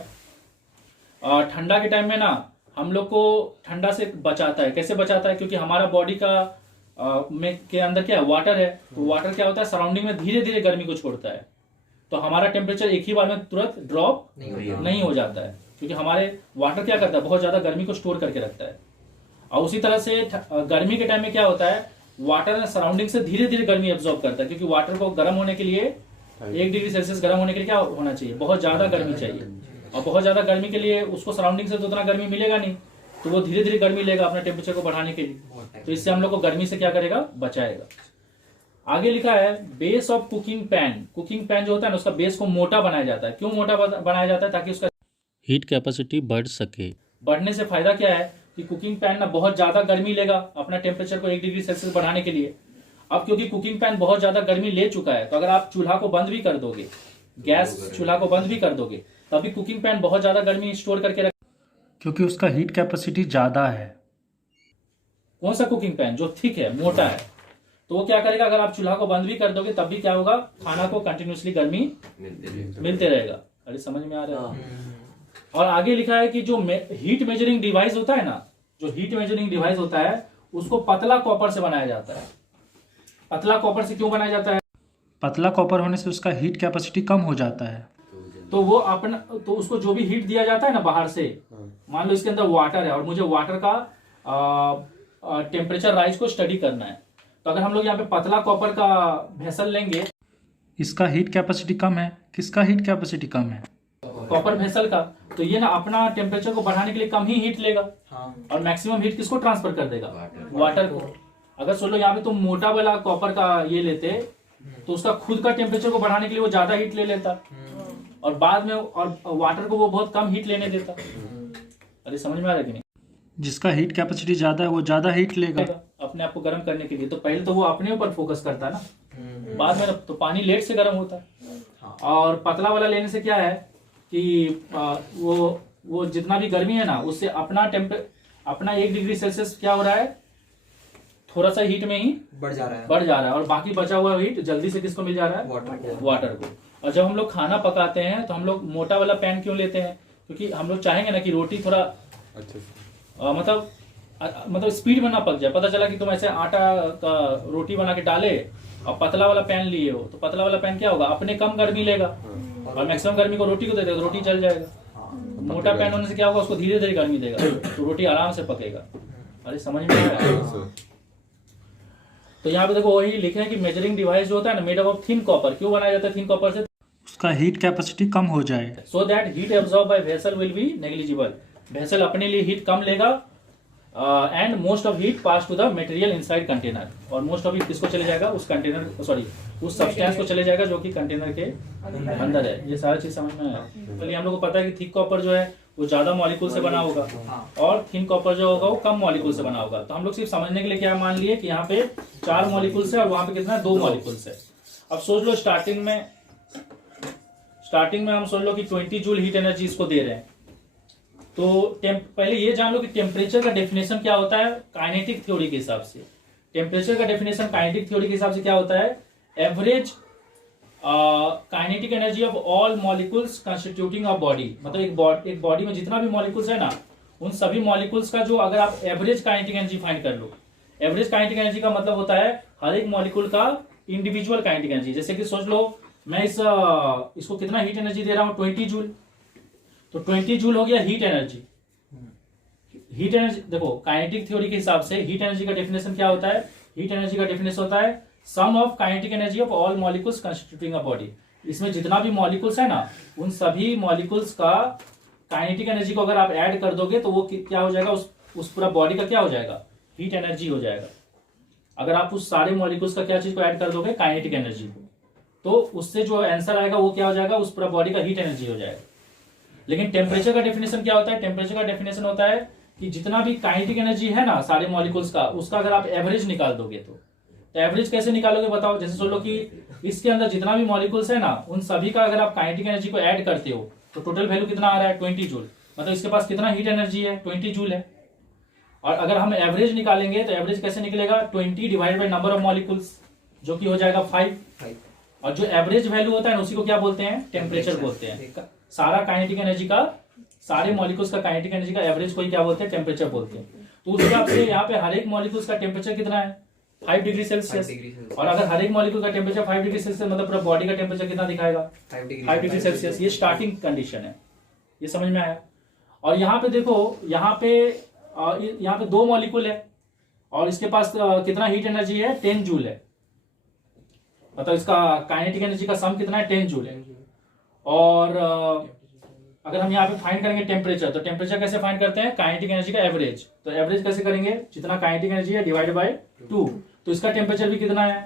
ठंडा के टाइम में ना हम लोग को ठंडा से बचाता है। कैसे बचाता है, क्योंकि हमारा बॉडी का के अंदर क्या है, वाटर है। तो वाटर क्या होता है, सराउंडिंग में धीरे धीरे गर्मी को छोड़ता है, तो हमारा टेम्परेचर एक ही बार में तुरंत ड्रॉप नहीं हो जाता है, क्योंकि हमारे वाटर क्या करता है, बहुत ज्यादा गर्मी को स्टोर करके रखता है। और उसी तरह से गर्मी के टाइम में क्या होता है, वाटर सराउंडिंग से धीरे धीरे गर्मी एब्जॉर्ब करता है, क्योंकि वाटर को गर्म होने के लिए 1 डिग्री सेल्सियस गर्म होने के लिए क्या होना चाहिए, बहुत ज्यादा गर्मी चाहिए। और बहुत ज्यादा गर्मी के लिए उसको सराउंडिंग से तो उतना गर्मी मिलेगा नहीं, तो वो धीरे धीरे गर्मी लेगा अपने टेम्परेचर को बढ़ाने के लिए। तो इससे हम लोग को गर्मी से क्या करेगा, बचाएगा। आगे लिखा है base of cooking pan. Cooking pan जो होता है ना, उसका बेस को मोटा बनाया जाता है। क्यों मोटा बनाया जाता है, ताकि उसका हीट कैपेसिटी बढ़ सके। बढ़ने से फायदा क्या है कि कुकिंग पैन ना बहुत ज्यादा गर्मी लेगा अपना टेम्परेचर को 1 डिग्री सेल्सियस बढ़ाने के लिए। अब क्योंकि कुकिंग पैन बहुत ज्यादा गर्मी ले चुका है, तो अगर आप चूल्हा को बंद भी कर दोगे, गैस चूल्हा को बंद भी कर दोगे, तभी कुकिंग पैन बहुत ज्यादा गर्मी स्टोर करके रख, क्योंकि उसका हीट कैपेसिटी ज्यादा है। कौन सा कुकिंग पैन, जो थिक है, मोटा है, तो वो क्या करेगा, अगर आप चूल्हा को बंद भी कर दोगे तब भी क्या होगा, खाना को कंटिन्यूसली गर्मी मिलते रहेगा। अरे समझ में आ रहा है। और आगे लिखा है कि जो हीट मेजरिंग डिवाइस होता है ना, जो हीट मेजरिंग डिवाइस होता है उसको पतला कॉपर से बनाया जाता है। पतला कॉपर से क्यों बनाया जाता है, पतला कॉपर होने से उसका हीट कैपेसिटी कम हो जाता है। तो वो अपना, तो उसको जो भी हीट दिया जाता है ना बाहर से, मान लो इसके अंदर वाटर है और मुझे वाटर का टेम्परेचर राइज को स्टडी करना है, तो अगर हम लोग यहाँ पे पतला कॉपर का वेसल लेंगे, इसका हीट कैपेसिटी कम है, किसका हीट कैपेसिटी कम है, कॉपर वेसल का, तो ये ना अपना टेम्परेचर को बढ़ाने के लिए कम ही हीट लेगा और मैक्सिमम हीट किसको ट्रांसफर कर देगा, वाटर को। अगर सोच लो यहाँ पे तुम मोटा वाला कॉपर का ये लेते तो उसका खुद का टेम्परेचर को बढ़ाने के लिए वो ज्यादा हीट ले लेता और बाद में और वाटर को वो बहुत कम हीट लेने देता। अरे समझ में आ रहा है कि नहीं। जिसका हीट कैपेसिटी ज्यादा है वो ज्यादा हीट लेगा अपने आप को गर्म करने के लिए। तो पहले तो वो अपने ऊपर फोकस करता है ना, बाद में तो पानी लेट से गर्म होता है। और पतला वाला लेने से क्या है कि वो जितना भी गर्मी है ना उससे अपना 1 डिग्री सेल्सियस क्या हो रहा है, थोड़ा सा हीट में ही बढ़ जा रहा है और बाकी बचा हुआ हीट जल्दी से किसको मिल जा रहा है, वाटर को। और जब हम लोग खाना पकाते हैं तो हम लोग मोटा वाला पैन क्यों लेते हैं, क्योंकि हम लोग चाहेंगे ना कि रोटी थोड़ा मतलब स्पीड में ना पक जाए। पता चला कि तुम ऐसे आटा का रोटी बना के डाले और पतला वाला पैन लिए हो, तो पतला वाला पैन क्या होगा, अपने कम गर्मी लेगा और मैक्सिमम गर्मी को रोटी को दे देगा, तो रोटी जल जाएगा। मोटा पैन होने से क्या होगा, उसको धीरे धीरे गर्मी देगा तो रोटी आराम से पकेगा। अरे समझ में आ रहा है। तो यहाँ पे देखो वही लिखे हैं कि मेजरिंग डिवाइस जो होता है ना, मेड ऑफ थिन कॉपर। क्यों बनाया जाता है थिन कॉपर से, उसका हीट कैपेसिटी कम हो जाए, so that heat absorb by vessel will be negligible. Vessel अपने लिए हीट कम लेगा and most of heat pass to the material inside container. और मोस्ट ऑफ हीट किसको चले जाएगा, उस कंटेनर, सॉरी उस सब्सटेंस को चले जाएगा जो कि कंटेनर के अंदर है। ये सारा चीज समझ में आया। चलिए हम लोग को पता है कि थिक कॉपर जो है वो ज्यादा मॉलिक्यूल से बना होगा और थिन कॉपर जो होगा वो कम मॉलिक्यूल से बना होगा। तो हम लोग सिर्फ समझने के लिए क्या मान लिए कि यहाँ पे 4 मॉलिक्यूल से और वहां पे कितना 2 मॉलिक्यूल से। अब सोच लो स्टार्टिंग में हम सोच लो कि 20 जूल हीट एनर्जी इसको दे रहे हैं। तो पहले ये जान लो कि टेम्परेचर का डेफिनेशन क्या होता है काइनेटिक थ्योरी के हिसाब से। टेम्परेचर का डेफिनेशन काइनेटिक थ्योरी के हिसाब से क्या होता है, average kinetic energy of all molecules constituting a body. मतलब एक बॉडी में जितना भी मॉलिक्यूल्स है ना, उन सभी मॉलिक्यूल्स का जो अगर आप एवरेज काइनेटिक एनर्जी फाइंड कर लो। एवरेज काइनेटिक एनर्जी का मतलब होता है हर एक मॉलिक्यूल का इंडिविजुअल काइनेटिक एनर्जी। जैसे कि सोच लो मैं इसको कितना हीट एनर्जी दे रहा हूं, 20 जूल, तो 20 जूल हो गया हीट एनर्जी। हीट एनर्जी देखो काइनेटिक थ्योरी के हिसाब से हीट एनर्जी का डेफिनेशन क्या होता है? हीट एनर्जी का डेफिनेशन होता है sum of kinetic energy of all molecules constituting a body. इसमें जितना भी मॉलिक्यूल्स है ना, उन सभी मॉलिक्यूल्स का काइनेटिक एनर्जी को अगर आप ऐड कर दोगे तो वो क्या हो जाएगा, उस पूरा बॉडी का क्या हो जाएगा, हीट एनर्जी हो जाएगा। अगर आप उस सारे मॉलिक्यूल्स का क्या चीज को ऐड कर दोगे, काइनेटिक एनर्जी को, तो उससे जो आंसर आएगा वो क्या हो जाएगा, उस पूरा बॉडी का हीट एनर्जी हो जाएगा। लेकिन टेम्परेचर का डेफिनेशन क्या होता है? टेम्परेचर का डेफिनेशन होता है कि जितना भी काइनेटिक एनर्जी है ना सारे मॉलिक्यूल्स का, उसका अगर आप एवरेज निकाल दोगे तो एवरेज कैसे निकालोगे बताओ? जैसे सोच लो कि इसके अंदर जितना भी मॉलिक्यूल्स है ना, उन सभी का अगर आप काइनेटिक एनर्जी को ऐड करते हो तो टोटल वैल्यू कितना आ रहा है, 20 जूल। मतलब इसके पास कितना हीट एनर्जी है, 20 जूल है। और अगर हम एवरेज निकालेंगे तो एवरेज कैसे निकलेगा, 20 divide by number of molecules, जो कि हो जाएगा 5। और जो एवरेज वैल्यू होता है ना, उसी को क्या बोलते हैं, टेम्परेचर बोलते हैं। सारा काइनेटिक एनर्जी का, सारे मॉलिक्यूल्स का काइनेटिक एनर्जी का एवरेज को क्या बोलते हैं, टेम्परेचर बोलते हैं। तो उस हिसाब से यहाँ पे हर एक मॉलिक्यूल्स का टेम्परेचर कितना है, 5 डिग्री सेल्सियस। और अगर हर एक मॉलिक्यूल का टेम्परेचर 5 डिग्री सेल्सियस, मतलब पूरा बॉडी का टेम्परेचर कितना दिखाएगा, 5 डिग्री सेल्सियस। ये स्टार्टिंग कंडीशन है, ये समझ में आया। और यहाँ पे देखो, यहाँ पे 2 मॉलिक्यूल है और इसके पास कितना हीट एनर्जी है, 10 जूल है। मतलब इसका काइनेटिक एनर्जी का सम कितना है, 10 जूल है। और अगर हम यहाँ पे फाइंड करेंगे टेम्परेचर, तो टेम्परेचर कैसे फाइंड करते हैं, काइनेटिक एनर्जी का एवरेज। तो एवरेज कैसे करेंगे, जितना काइनेटिक एनर्जी है डिवाइड बाय 2। तो इसका टेम्परेचर भी कितना है,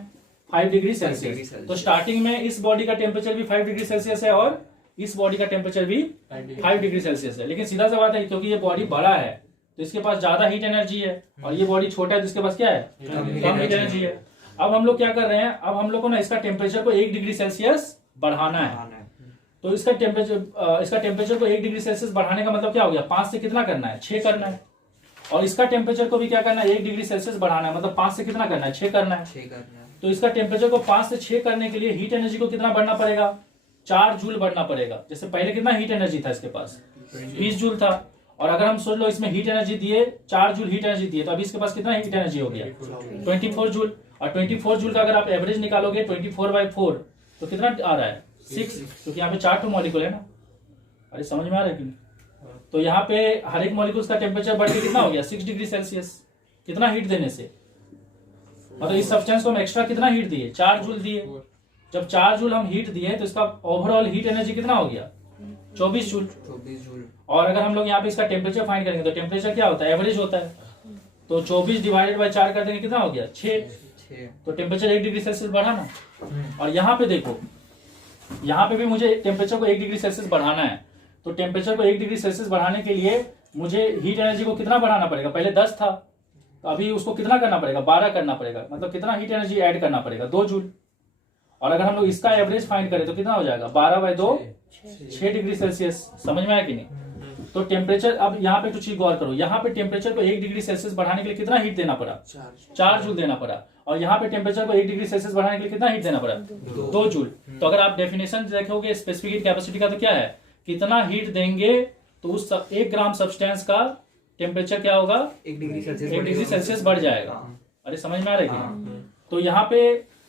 5 डिग्री सेल्सियस। तो स्टार्टिंग में इस बॉडी का टेम्परेचर भी 5 डिग्री सेल्सियस है और इस बॉडी का टेम्परेचर भी 5 डिग्री सेल्सियस है। लेकिन सीधा सा बात है, क्योंकि ये बॉडी बड़ा है तो इसके पास ज्यादा हीट एनर्जी है, और ये बॉडी छोटा है तो इसके पास क्या है, कम हीट एनर्जी है। अब हम लोग क्या कर रहे हैं, अब हम लोग को ना इसका टेम्परेचर को 1 डिग्री सेल्सियस बढ़ाना है। तो इसका टेम्परेचर को 1 डिग्री सेल्सियस बढ़ाने का मतलब क्या हो गया, 5 से कितना करना है, 6 करना है। और इसका टेम्परेचर को भी क्या करना है, 1 डिग्री सेल्सियस बढ़ाना है, मतलब 5 से कितना करना है, 6 करना है। तो इसका टेम्परेचर को 5 से 6 करने के लिए हीट एनर्जी को कितना बढ़ना पड़ेगा, 4 जूल बढ़ना पड़ेगा। जैसे पहले कितना हीट एनर्जी था इसके पास, 20 जूल था। और अगर हम सोच लो इसमें हीट एनर्जी दिए 4 जूल हीट एनर्जी दिए, तो अभी इसके पास कितना हीट एनर्जी हो गया, 24 जूल। और 24 जूल का अगर आप एवरेज निकालोगे 24/4 तो कितना आ रहा है, 6, क्योंकि यहाँ पे 4 मॉलिक्यूल है ना। अरे समझ में आ रहा है कि नहीं? तो यहाँ पे हर एक मॉलिक्यूल का टेम्परेचर बढ़ के कितना हो गया, 6 डिग्री सेल्सियस। कितना हीट देने से, मतलब इस सब्सटेंस को हम एक्स्ट्रा कितना हीट दिए, 4 जूल दिए। जब 4 जूल हम हीट दिए तो इसका ओवरऑल हीट एनर्जी कितना हो गया, 24 जूल। और अगर हम लोग यहाँ पे इसका टेम्परेचर फाइंड करेंगे तो टेम्परेचर क्या होता है, एवरेज होता है। तो 24 डिवाइडेड बाय 4 कर देंगे, कितना हो गया, 6। तो टेम्परेचर 1 डिग्री सेल्सियस बढ़ा ना। और यहाँ पे देखो, यहाँ पे भी मुझे टेम्परेचर को 1 डिग्री सेल्सियस बढ़ाना है। तो टेम्परेचर को 1 डिग्री सेल्सियस बढ़ाने के लिए मुझे हीट एनर्जी को कितना बढ़ाना पड़ेगा, पहले 10 था तो अभी उसको कितना करना पड़ेगा, 12 करना पड़ेगा। मतलब कितना हीट एनर्जी ऐड करना पड़ेगा, 2 जूल। और अगर हम लोग इसका एवरेज फाइंड करें तो कितना हो जाएगा, 12/2 6 डिग्री सेल्सियस। समझ में आया कि नहीं? तो टेम्परेचर, अब यहाँ पे कुछ चीज गौर करो, यहाँ पे टेम्परेचर को 1 डिग्री सेल्सियस बढ़ाने के लिए कितना हीट देना पड़ा, 4 जूल देना पड़ा। और यहाँ पे टेम्परेचर को 1 डिग्री सेल्सियस बढ़ाने के लिए कितना हीट देना पड़ा, 2 जूल। तो अगर आप डेफिनेशन देखोगे स्पेसिफिक हीट कैपेसिटी का, तो क्या है, कितना हीट देंगे तो उस 1 ग्राम सब्सटेंस का टेम्परेचर क्या होगा, 1 डिग्री सेल्सियस बढ़ जाएगा। अरे समझ में आ रहा है? तो यहाँ पे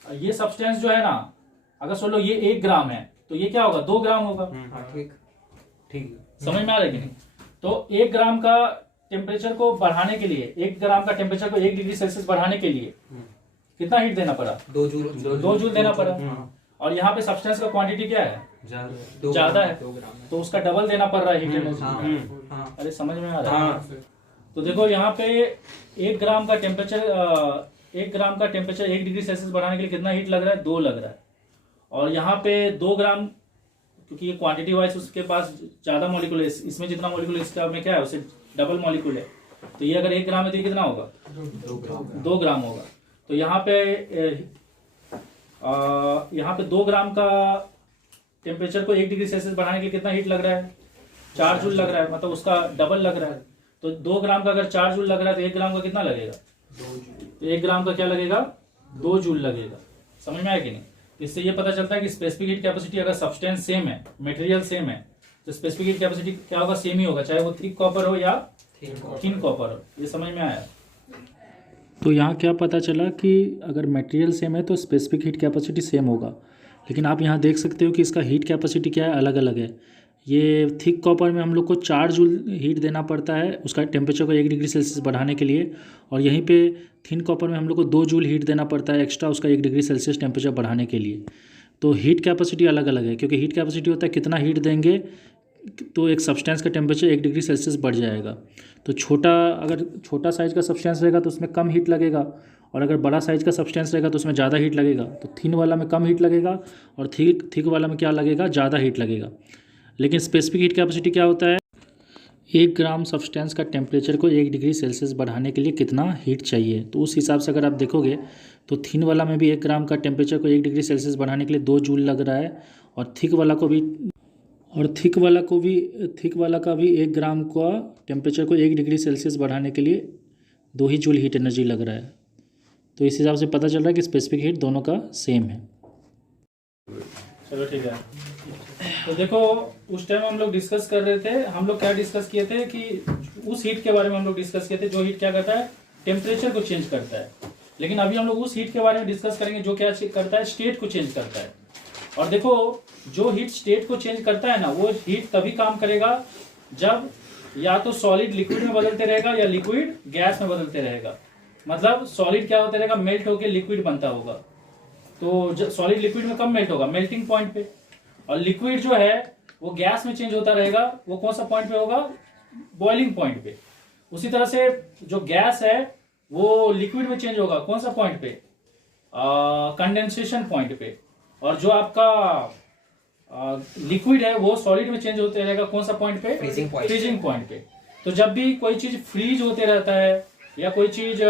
ये सब्सटेंस जो है ना, अगर सोच लो ये 1 ग्राम है तो ये क्या होगा, 2 ग्राम होगा। ठीक, समझ में आ रहा है कि नहीं? तो 1 ग्राम का टेम्परेचर को बढ़ाने के लिए, 1 ग्राम का टेम्परेचर को 1 डिग्री सेल्सियस बढ़ाने के लिए कितना हीट देना पड़ा, 2 जूल देना पड़ा। और यहाँ पे सब्सटेंस का क्वांटिटी क्या है, ज्यादा है, तो उसका डबल देना पड़ रहा है हीट एनर्जी। अरे समझ में आ रहा है? तो देखो यहाँ पे 1 ग्राम का टेम्परेचर 1 डिग्री सेल्सियस बढ़ाने के लिए कितना हीट लग रहा है, 2 लग रहा है। और यहाँ पे 2 ग्राम, क्योंकि ये क्वांटिटी वाइज उसके पास ज्यादा मॉलिक्यूल है, इसमें जितना मॉलिक्यूल है इसका में क्या है, उससे डबल मॉलिक्यूल है। तो ये अगर 1 ग्राम है तो ये कितना होगा, 2 ग्राम होगा। तो यहाँ पे 2 ग्राम का टेम्परेचर को 1 डिग्री सेल्सियस बढ़ाने के लिए कितना हीट लग रहा है, 4 जूल लग रहा है, मतलब उसका डबल लग रहा है। तो 2 ग्राम का अगर 4 जूल लग रहा है तो 1 ग्राम का कितना लगेगा, तो 1 ग्राम का क्या लगेगा, 2 जूल लगेगा। समझ में आया कि नहीं? इससे ये पता चलता है कि स्पेसिफिक हीट कैपेसिटी, अगर सब्सटेंस सेम है, मटेरियल सेम है, तो स्पेसिफिक हीट कैपेसिटी क्या होगा, सेम ही होगा, चाहे वो थिक कॉपर हो या थिन कॉपर हो। ये समझ में आया? तो यहाँ क्या पता चला कि अगर मटेरियल सेम है तो स्पेसिफिक हीट कैपेसिटी सेम होगा, लेकिन आप यहाँ देख सकते हो कि इसका हीट कैपेसिटी क्या है, अलग अलग है। ये थिक कॉपर में हम लोग को 4 जूल हीट देना पड़ता है उसका टेम्परेचर को 1 डिग्री सेल्सियस बढ़ाने के लिए, और यहीं पे थिन कॉपर में हम लोग को 2 जूल हीट देना पड़ता है एक्स्ट्रा उसका 1 डिग्री सेल्सियस टेम्परेचर बढ़ाने के लिए। तो हीट कैपेसिटी अलग अलग है, क्योंकि हीट कैपेसिटी होता है कितना हीट देंगे तो एक सब्सटेंस का टेम्परेचर 1 डिग्री सेल्सियस बढ़ जाएगा। तो अगर छोटा साइज़ का सब्सटेंस रहेगा तो उसमें कम हीट लगेगा, और अगर बड़ा साइज़ का सब्सटेंस रहेगा तो उसमें ज़्यादा हीट लगेगा। तो थिन वाला में कम हीट लगेगा और थिक वाला में क्या लगेगा, ज़्यादा हीट लगेगा। लेकिन स्पेसिफिक हीट कैपेसिटी क्या होता है, 1 ग्राम सब्सटेंस का टेम्परेचर को 1 डिग्री सेल्सियस बढ़ाने के लिए कितना हीट चाहिए। तो उस हिसाब से अगर आप देखोगे तो थिन वाला में भी 1 ग्राम का टेम्परेचर को 1 डिग्री सेल्सियस बढ़ाने के लिए 2 जूल लग रहा है, और थिक वाला का भी 1 ग्राम का टेम्परेचर को 1 डिग्री सेल्सियस बढ़ाने के लिए 2 ही जूल हीट एनर्जी लग रहा है। तो इस हिसाब से पता चल रहा है कि स्पेसिफिक हीट दोनों का सेम है। चलो ठीक है। तो देखो उस टाइम हम लोग डिस्कस कर रहे थे, हम लोग क्या डिस्कस किए थे कि उस हीट के बारे में हम लोग डिस्कस किए थे जो हीट क्या करता है, टेम्परेचर को चेंज करता है। लेकिन अभी हम लोग उस हीट के बारे में डिस्कस करेंगे जो क्या करता है, स्टेट को चेंज करता है। और देखो जो हीट स्टेट को चेंज करता है ना, वो हीट तभी काम करेगा जब या तो सॉलिड लिक्विड में बदलते रहेगा या लिक्विड गैस में बदलते रहेगा। मतलब सॉलिड क्या होता रहेगा, मेल्ट होकर लिक्विड बनता होगा। तो सॉलिड लिक्विड में कब मेल्ट होगा, मेल्टिंग पॉइंट पे। और लिक्विड जो है वो गैस में चेंज होता रहेगा, वो कौन सा पॉइंट पे होगा, बॉइलिंग पॉइंट पे। उसी तरह से जो गैस है वो लिक्विड में चेंज होगा, कौन सा पॉइंट पे, कंडेंसेशन पॉइंट पे। और जो आपका लिक्विड है वो सॉलिड में चेंज होते रहेगा, कौन सा पॉइंट पे, फ्रीजिंग पॉइंट पे। तो जब भी कोई चीज फ्रीज होते रहता है या कोई चीज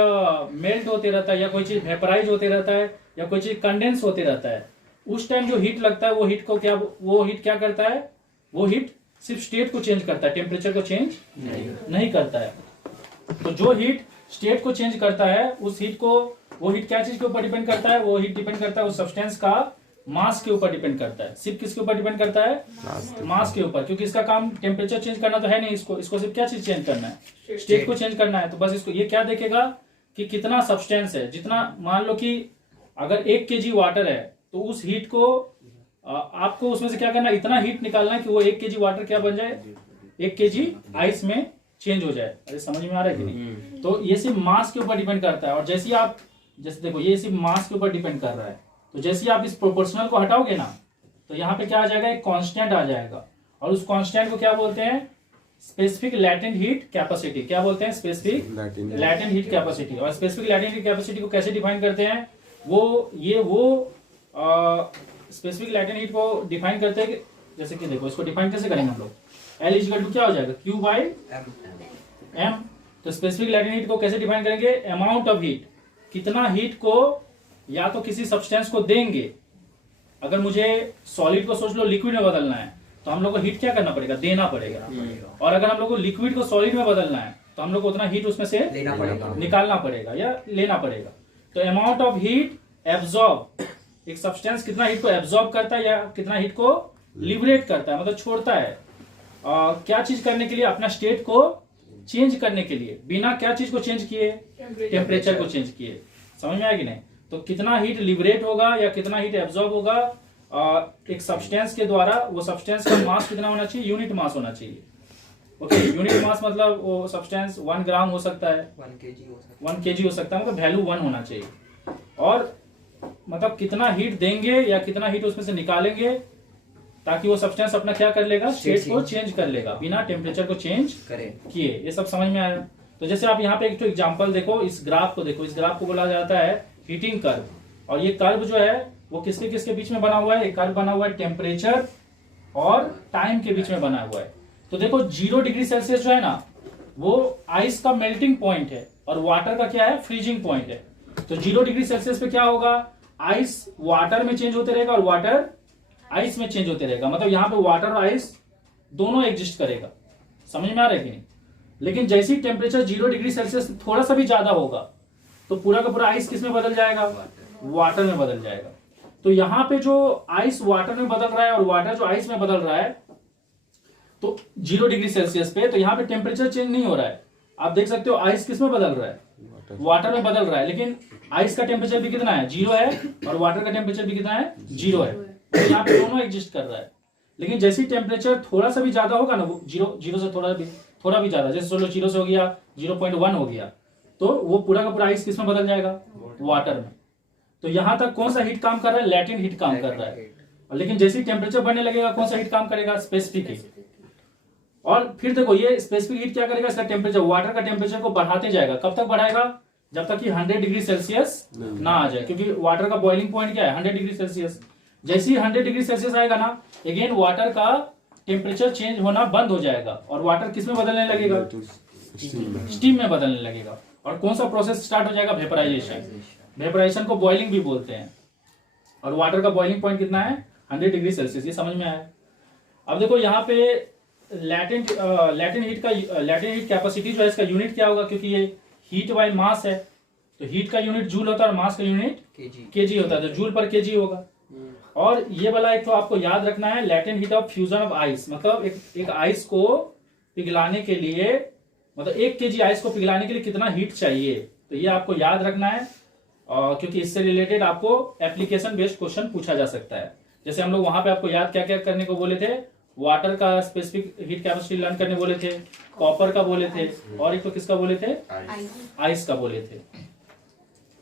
मेल्ट होते रहता है या कोई चीज वेपराइज होते रहता है या कोई चीज कंडेंस होते रहता है, उस टाइम जो हीट लगता है वो हीट क्या करता है, वो हीट सिर्फ स्टेट को चेंज करता है, टेम्परेचर को चेंज नहीं करता है। तो जो हीट स्टेट को चेंज करता है वो हीट क्या चीज के ऊपर डिपेंड करता है, वो हीट डिपेंड करता है उस सब्सटेंस का मास के ऊपर डिपेंड करता है। सिर्फ किसके ऊपर डिपेंड करता है, मास के ऊपर, क्योंकि इसका काम टेम्परेचर चेंज करना तो है नहीं, इसको सिर्फ क्या चीज चेंज करना है, स्टेट को चेंज करना है। तो बस इसको ये क्या देखेगा कि कितना सब्सटेंस है, जितना मान लो कि अगर 1 kg वाटर है तो उस हीट को आपको उसमें से क्या करना है, इतना हीट निकालना है कि वो 1 kg वाटर क्या बन जाए, 1 kg आइस में चेंज हो जाए। अरे समझ में आ रहा है कि नहीं। तो ये सिर्फ मास के ऊपर डिपेंड करता है। और जैसे देखो ये सिर्फ मास के ऊपर डिपेंड कर रहा है, तो जैसे ही आप इस प्रोपोर्शनल को हटाओगे ना तो यहाँ पे क्या आ जाएगा, एक कांस्टेंट आ जाएगा। और उस कांस्टेंट को क्या बोलते हैं, स्पेसिफिक लैटेंट हीट कैपेसिटी। क्या बोलते हैं, स्पेसिफिक लैटेंट हीट कैपेसिटी। और स्पेसिफिक लैटेंट हीट कैपेसिटी को कैसे डिफाइन करते हैं, वो स्पेसिफिक लैटेंट हीट को डिफाइन करते हैं कि जैसे कि देखो इसको डिफाइन कैसे करेंगे हम लोग, L इक्वल टू क्या हो जाएगा, Q बाई M। तो स्पेसिफिक लैटेंट हीट को कैसे डिफाइन करेंगे, अमाउंट ऑफ हीट, कितना हीट को या तो किसी सब्सटेंस को देंगे। अगर मुझे सॉलिड को सोच लो लिक्विड में बदलना है तो हम लोग को हीट क्या करना पड़ेगा, देना पड़ेगा। और अगर हम लोग को लिक्विड को सॉलिड में बदलना है तो हम लोग को उतना हीट उसमें से निकालना पड़ेगा या लेना पड़ेगा। तो अमाउंट ऑफ हीट एब्जॉर्ब, एक सब्सटेंस कितना हीट को एब्जॉर्ब करता है या कितना हीट को लिबरेट करता है, मतलब छोड़ता है। क्या चीज करने के लिए, अपना स्टेट को चेंज करने के लिए, बिना क्या चीज को चेंज किए, टेम्परेचर को चेंज किए। समझ में आया कि नहीं। तो कितना हीट लिबरेट होगा या कितना हीट एब्जॉर्ब होगा एक सब्सटेंस के द्वारा, वो सब्सटेंस का मास कितना होना चाहिए, यूनिट मास होना चाहिए। ओके, यूनिट मास मतलब वो सब्सटेंस 1 ग्राम हो सकता है, 1 kg हो सकता है, मतलब वैल्यू 1 होना चाहिए। और मतलब कितना हीट देंगे या कितना हीट उसमें से निकालेंगे ताकि वो सब्सटेंस अपना क्या कर लेगा, स्टेट को चेंज कर लेगा बिना टेम्परेचर को चेंज किए। ये सब समझ में आया। तो जैसे आप यहाँ पे एक तो एग्जांपल देखो, इस ग्राफ को देखो, इस ग्राफ को बोला जाता है हीटिंग कर्व। और ये कर्व जो है वो किसके किसके बीच में बना हुआ है, एक कर्व बना हुआ है टेम्परेचर और टाइम के बीच में बना हुआ है। तो देखो 0 डिग्री सेल्सियस जो है ना वो आइस का मेल्टिंग पॉइंट है और वाटर का क्या है, फ्रीजिंग पॉइंट है। तो 0 डिग्री सेल्सियस पे क्या होगा, आइस वाटर में चेंज होते रहेगा और वाटर आइस में चेंज होते रहेगा। मतलब यहाँ पे वाटर और आइस दोनों एग्जिस्ट करेगा। समझ में आ रहा है कि नहीं। लेकिन जैसे ही टेम्परेचर 0 डिग्री सेल्सियस थोड़ा सा भी ज्यादा होगा तो पूरा का पूरा आइस किस में बदल जाएगा, वाटर में बदल जाएगा। तो यहाँ पे जो आइस वाटर में बदल रहा है और वाटर जो आइस में बदल रहा है, तो 0 डिग्री सेल्सियस पे, तो यहाँ पे टेम्परेचर चेंज नहीं हो रहा है। आप देख सकते हो आइस किस में बदल रहा है, वाटर में बदल रहा है। लेकिन आइस का टेम्परेचर भी कितना है, 0 है, और वाटर का टेम्परेचर भी कितना है, 0 है। तो यहाँ पे दोनों एग्जिस्ट कर रहा है। लेकिन जैसे टेम्परेचर थोड़ा सा भी ज्यादा होगा ना, वो जीरो से थोड़ा भी ज्यादा, जैसे चलो 0 से हो गया 0.1 हो गया, तो वो पूरा का पूरा आइस किस में बदल जाएगा, वाटर में। तो यहां तक कौन सा हीट काम कर रहा है, लैटेंट हीट काम कर रहा है। लेकिन जैसे टेम्परेचर बढ़ने लगेगा कौन सा हीट काम करेगा, स्पेसिफिक हीट। और फिर देखो ये स्पेसिफिक हीट क्या करेगा, इसका टेम्परेचर, वाटर का टेम्परेचर को बढ़ाते जाएगा। कब तक बढ़ाएगा, जब तक कि 100 डिग्री सेल्सियस ना आ जाए, क्योंकि वाटर का बॉइलिंग पॉइंट क्या है, 100 डिग्री सेल्सियस। जैसे ही 100 डिग्री सेल्सियस आएगा ना, अगेन वाटर का टेम्परेचर चेंज होना बंद हो जाएगा और वाटर किस में बदलने लगेगा, स्टीम में बदलने लगेगा। और कौन सा प्रोसेस स्टार्ट हो जाएगा, वेपराइजेशन। वेपराइजेशन को बॉइलिंग भी बोलते हैं। और वाटर का बॉइलिंग पॉइंट कितना है, 100 डिग्री सेल्सियस। ये समझ में आया। अब देखो यहाँ पे लैटेंट हीट कैपेसिटी जो है, इसका यूनिट क्या होगा, क्योंकि ये हीट बाय मास है, तो हीट का यूनिट जूल होता है और मास का यूनिट केजी होता है, तो जूल पर केजी होगा। और ये वाला एक तो आपको याद रखना है, latent heat of fusion of ice, मतलब एक आइस को पिघलाने के लिए, मतलब 1 केजी आइस को पिघलाने के लिए कितना हीट चाहिए, तो ये आपको याद रखना है। क्योंकि इससे रिलेटेड आपको एप्लीकेशन बेस्ड क्वेश्चन पूछा जा सकता है। जैसे हम लोग वहां पे आपको याद क्या क्या करने को बोले थे, वाटर का स्पेसिफिक हीट कैपेसिटी लर्न करने बोले थे, कॉपर का बोले थे, और एक तो किसका बोले थे, आइस का बोले थे।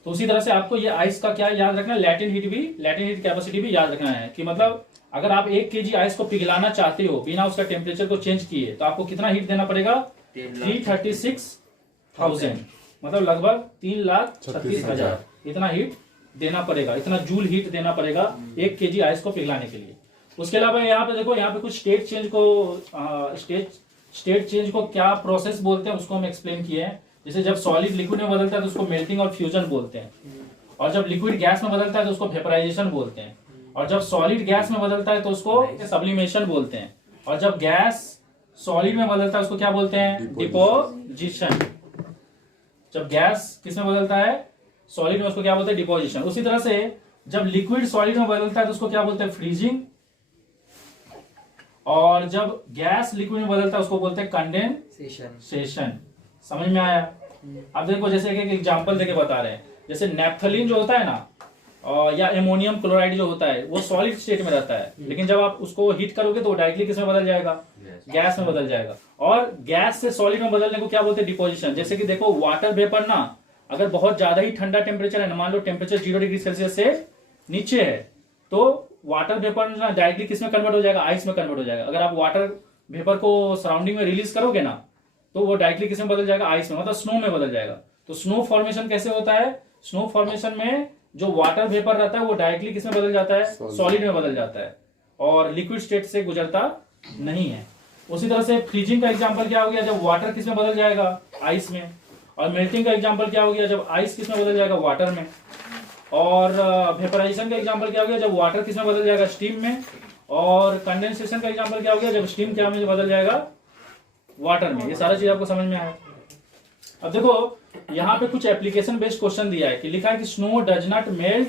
तो उसी तरह से आपको ये आइस का क्या याद रखना है, लैटेंट हीट कैपेसिटी भी याद रखना है। कि मतलब अगर आप 1 केजी आइस को पिघलाना चाहते हो बिना उसका टेम्परेचर को चेंज किए, तो आपको कितना हीट देना पड़ेगा, 336,000, मतलब लगभग 3,36,000 इतना हीट देना पड़ेगा, इतना जूल हीट देना पड़ेगा 1 केजी आइस को पिघलाने के लिए। उसके अलावा यहाँ पे देखो, यहाँ पे कुछ स्टेट चेंज को क्या प्रोसेस बोलते हैं उसको हम एक्सप्लेन किए हैं। जैसे जब सॉलिड लिक्विड में बदलता है तो उसको मेल्टिंग और फ्यूजन बोलते हैं, और जब लिक्विड गैस में बदलता है तो उसको वेपराइजेशन बोलते हैं, और जब सॉलिड गैस में बदलता है तो उसको सब्लिमेशन बोलते हैं, और जब गैस सॉलिड में बदलता है उसको क्या बोलते हैं, डिपोजिशन। जब गैस किस में बदलता है, सॉलिड में, उसको क्या बोलते हैं, डिपोजिशन। उसी तरह से जब लिक्विड सॉलिड में बदलता है तो उसको क्या बोलते हैं, फ्रीजिंग, और जब गैस लिक्विड में बदलता है उसको बोलते हैं कंडेंसेशन। समझ में आया। अब देखो जैसे एक एग्जांपल देके बता रहे हैं, जैसे नेप्थलीन जो होता है ना, या एमोनियम क्लोराइड जो होता है, वो सॉलिड स्टेट में रहता है, लेकिन जब आप उसको हीट करोगे तो डायरेक्टली किस में बदल जाएगा, गैस में बदल जाएगा। और गैस से सॉलिड में बदलने को क्या बोलते हैं, डिपोजिशन। जैसे कि देखो वाटर वेपर ना, अगर बहुत ज्यादा ही ठंडा टेम्परेचर है ना, मान लो टेम्परेचर 0 डिग्री सेल्सियस से नीचे है, तो वाटर वेपर ना डायरेक्टली किस में कन्वर्ट हो जाएगा, आइस में कन्वर्ट हो जाएगा। अगर आप वाटर वेपर को सराउंडिंग में रिलीज करोगे ना, तो वो डायरेक्टली किस में बदल जाएगा, आइस में, मतलब स्नो में बदल जाएगा। तो स्नो फॉर्मेशन कैसे होता है, स्नो फॉर्मेशन में जो वाटर वेपर रहता है वो डायरेक्टली किस में बदल जाता है, सॉलिड में बदल जाता है, और लिक्विड स्टेट से गुजरता नहीं है। उसी तरह से फ्रीजिंग का एग्जांपल क्या हो गया, जब वाटर किस में बदल जाएगा, आइस में। और मेल्टिंग का एग्जांपल क्या हो गया, जब आइस किस में बदल जाएगा, वाटर में। और वेपराइजेशन का एग्जांपल क्या हो गया, जब वाटर किस में बदल जाएगा, स्टीम में। और कंडेंसेशन का एग्जांपल क्या हो गया, जब स्टीम क्या में बदल जाएगा, वाटर में। ये सारा चीज आपको समझ में आया। अब देखो यहाँ पे कुछ एप्लीकेशन बेस्ड क्वेश्चन दिया है, कि लिखा है कि snow does not melt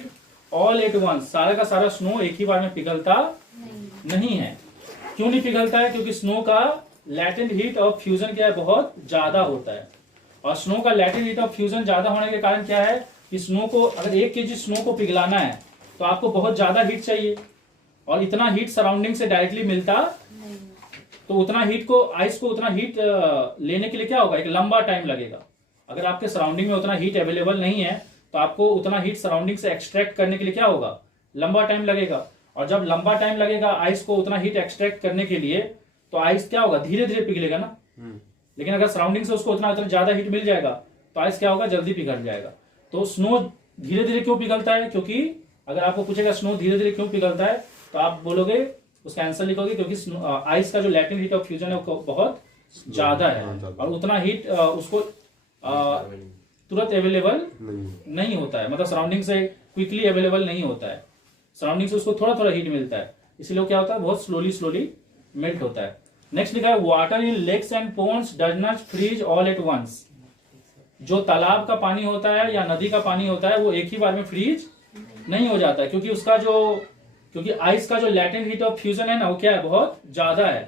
all at once, सारा का सारा स्नो एक ही बार में पिघलता नहीं है। क्यों नहीं पिघलता है, क्योंकि स्नो का लैटेंट हीट ऑफ फ्यूजन क्या है, बहुत ज्यादा होता है। और स्नो का लैटेंट हीट ऑफ फ्यूजन ज्यादा होने के कारण क्या है, कि स्नो को, अगर 1 केजी स्नो को पिघलाना है तो आपको बहुत ज्यादा हीट चाहिए, और इतना हीट सराउंडिंग से डायरेक्टली मिलता, तो उतना हीट को, आइस को उतना हीट लेने के लिए क्या होगा, एक लंबा टाइम लगेगा। अगर आपके सराउंडिंग में उतना हीट अवेलेबल नहीं है, तो आपको उतना हीट सराउंडिंग से एक्सट्रैक्ट करने के लिए क्या होगा, लंबा टाइम लगेगा। और जब लंबा टाइम लगेगा आइस को उतना हीट एक्सट्रैक्ट करने के लिए, तो आइस क्या होगा, धीरे धीरे पिघलेगा ना। लेकिन अगर सराउंडिंग से उसको उतना ज्यादा हीट मिल जाएगा, तो आइस क्या होगा, जल्दी पिघल जाएगा। तो स्नो धीरे धीरे क्यों पिघलता है, क्योंकि अगर आपको पूछेगा स्नो धीरे धीरे क्यों पिघलता है, तो आप बोलोगे, उसका आंसर लिखोगे, क्योंकि आइस का जो लैटेंट हीट ऑफ फ्यूजन है वो बहुत ज्यादा है, और उतना हीट उसको तुरंत अवेलेबल नहीं होता है, मतलब सराउंडिंग से क्विकली अवेलेबल नहीं होता है। सराउंडिंग से उसको थोड़ा थोड़ा हीट मिलता है, इसलिए क्या होता है, बहुत स्लोली मेल्ट होता है। नेक्स्ट लिखा है, water in lakes and ponds does not freeze all at once. जो तालाब का पानी होता है या नदी का पानी होता है, वो एक ही बार में फ्रीज नहीं हो जाता है, क्योंकि आइस का जो लैटेंट हीट ऑफ फ्यूजन है ना, वो क्या है, बहुत ज्यादा है।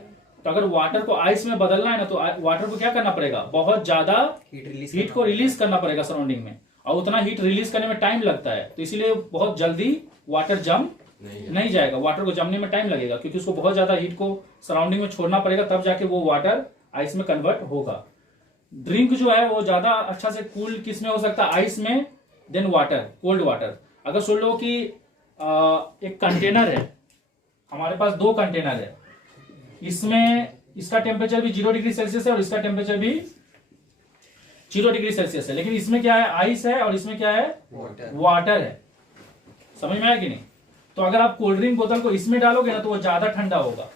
तो अगर वाटर को आइस में बदलना है ना, तो वाटर को क्या करना पड़ेगा, बहुत ज्यादा हीट को रिलीज करना पड़ेगा सराउंडिंग में, और उतना हीट रिलीज करने में टाइम लगता है, तो इसीलिए बहुत जल्दी वाटर जम नहीं जाएगा, वाटर को जमने में टाइम लगेगा, क्योंकि उसको बहुत ज्यादा हीट को सराउंडिंग में छोड़ना पड़ेगा, तब जाके वो वाटर आइस में कन्वर्ट होगा। ड्रिंक जो है वो ज्यादा अच्छा से कूल किस में हो सकता है, आइस में, देन वाटर, कोल्ड वाटर। अगर सुन लो कि एक कंटेनर है, हमारे पास 2 कंटेनर है, इसमें इसका टेम्परेचर भी 0 डिग्री सेल्सियस है और इसका टेम्परेचर भी 0 डिग्री सेल्सियस है, लेकिन इसमें क्या है, आइस है और इसमें क्या है, वाटर है। समझ में आया कि नहीं? तो अगर आप कोल्ड ड्रिंक बोतल को इसमें डालोगे ना तो वो ज्यादा ठंडा होगा।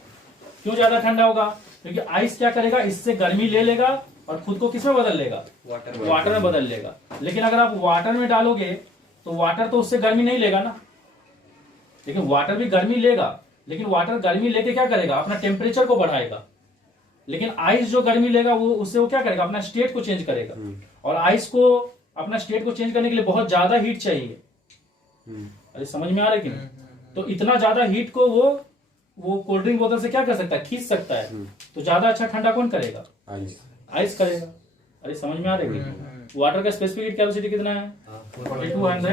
क्यों ज्यादा ठंडा होगा? क्योंकि आइस क्या करेगा, इससे गर्मी ले लेगा और खुद को किस में बदल लेगा, वाटर में बदल लेगा। लेकिन अगर आप वाटर में डालोगे तो वाटर तो उससे गर्मी नहीं लेगा ना, लेकिन वाटर भी गर्मी लेगा, लेकिन वाटर गर्मी लेके क्या करेगा, अपना टेम्परेचर को बढ़ाएगा। लेकिन आइस जो गर्मी लेगा वो उससे वो क्या करेगा, अपना स्टेट को चेंज करेगा। और आइस को अपना स्टेट को चेंज करने के लिए बहुत ज्यादा हीट चाहिए। अरे समझ में आ रहा है कि नहीं? तो इतना ज्यादा हीट को वो कोल्ड ड्रिंक बोतल से क्या कर सकता है, खींच सकता है। तो ज्यादा अच्छा ठंडा कौन करेगा, आइस करेगा। अरे समझ में आ रहा है कि वाटर का स्पेसिफिक हीट कैपेसिटी कितना है, 4200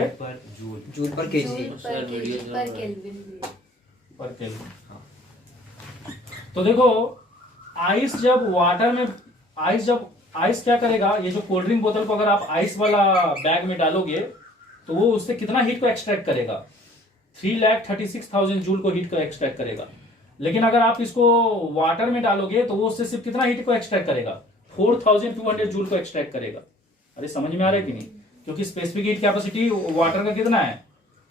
जूल पर केजी पर केल्विन। तो देखो आइस जब वाटर में, आइस क्या करेगा, ये जो कोल्ड ड्रिंक बोतल को अगर आप आइस वाला बैग में डालोगे तो वो उससे कितना हीट को एक्सट्रैक्ट करेगा, 3,36,000 जूल को हीट को एक्सट्रैक्ट करेगा। लेकिन अगर आप इसको वाटर में डालोगे तो वो उससे सिर्फ कितना हीट को एक्सट्रैक्ट करेगा, 4,200 जूल को एक्सट्रैक्ट करेगा। अरे समझ में आ रहा है कि नहीं? क्योंकि स्पेसिफिक हीट कैपेसिटी वाटर का कितना है,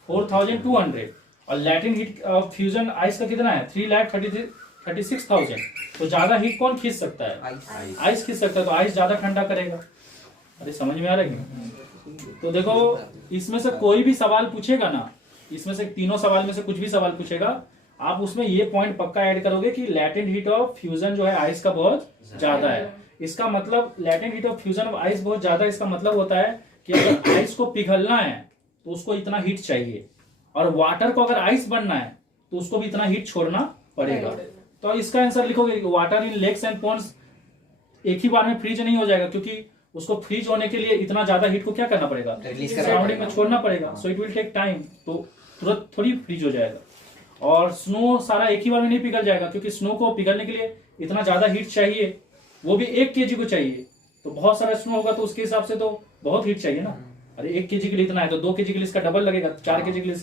4,200, और लैटेंट हीट फ्यूजन आइस का कितना है, 3,36,000। तो ज्यादा हीट कौन खींच सकता है, आइस खींच सकता है। तो आइस ज्यादा ठंडा करेगा। अरे समझ में आ रहा है कि नहीं? तो देखो इसमें से कोई भी सवाल पूछेगा ना, इसमें से तीनों सवाल में से कुछ भी सवाल पूछेगा, आप उसमें ये पॉइंट पक्का ऐड करोगे कि लैटेंट हीट ऑफ फ्यूजन जो है आइस का बहुत ज्यादा है। इसका मतलब latent heat of fusion of ice बहुत ज्यादा, इसका मतलब होता है कि अगर आइस को पिघलना है तो उसको इतना हीट चाहिए, और वाटर को अगर आइस बनना है तो उसको भी इतना हीट छोड़ना पड़ेगा। तो इसका आंसर लिखोगे water in lakes and ponds एक ही बार में फ्रीज नहीं हो जाएगा, क्योंकि उसको फ्रीज होने के लिए इतना ज्यादा हीट को क्या करना पड़ेगा, सराउंडिंग में छोड़ना पड़ेगा। So it will take time, तो तुरंत थोड़ी फ्रीज हो जाएगा। और स्नो सारा एक ही बार में नहीं पिघल जाएगा, क्योंकि स्नो को पिघलने के लिए इतना ज्यादा हीट चाहिए, वो भी 1 kg को चाहिए। तो बहुत सारा स्नो होगा तो उसके हिसाब से तो बहुत हीट चाहिए ना। अरे 1 kg के लिए इतना है तो 2 kg के लिए इसका डबल लगेगा, 4 kg के लिए,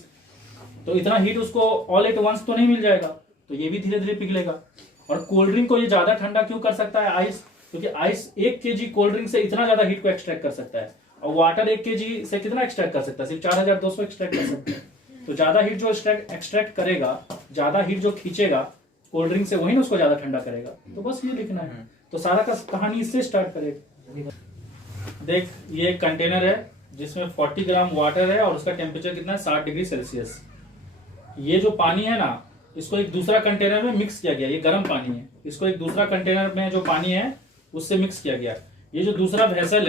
तो इतना हीट उसको ऑल एट वंस तो नहीं मिल जाएगा, तो ये भी धीरे धीरे पिघलेगा। और कोल्ड ड्रिंक को ये ज्यादा ठंडा क्यों कर सकता है आइस, क्योंकि आइस 1 kg कोल्ड ड्रिंक से इतना ज्यादा हीट को एक्सट्रैक्ट कर सकता है, और वाटर 1 kg से कितना एक्सट्रैक्ट कर सकता है, सिर्फ 4,200 एक्सट्रैक्ट कर सकता है। तो ज्यादा हीट जो एक्सट्रैक्ट करेगा, ज्यादा हीट जो खींचेगा कोल्ड ड्रिंक से, वही ना उसको ज्यादा ठंडा करेगा। तो बस ये लिखना है। तो सारा का कहानी इससे स्टार्ट करेगा। देख ये एक कंटेनर है जिसमें 40 ग्राम वाटर है और उसका टेम्परेचर कितना है, 60 डिग्री सेल्सियस। ये जो पानी है ना, इसको एक दूसरा कंटेनर में मिक्स किया गया, ये गर्म पानी है, इसको एक दूसरा कंटेनर में जो पानी है उससे मिक्स किया गया। ये जो दूसरा वेसल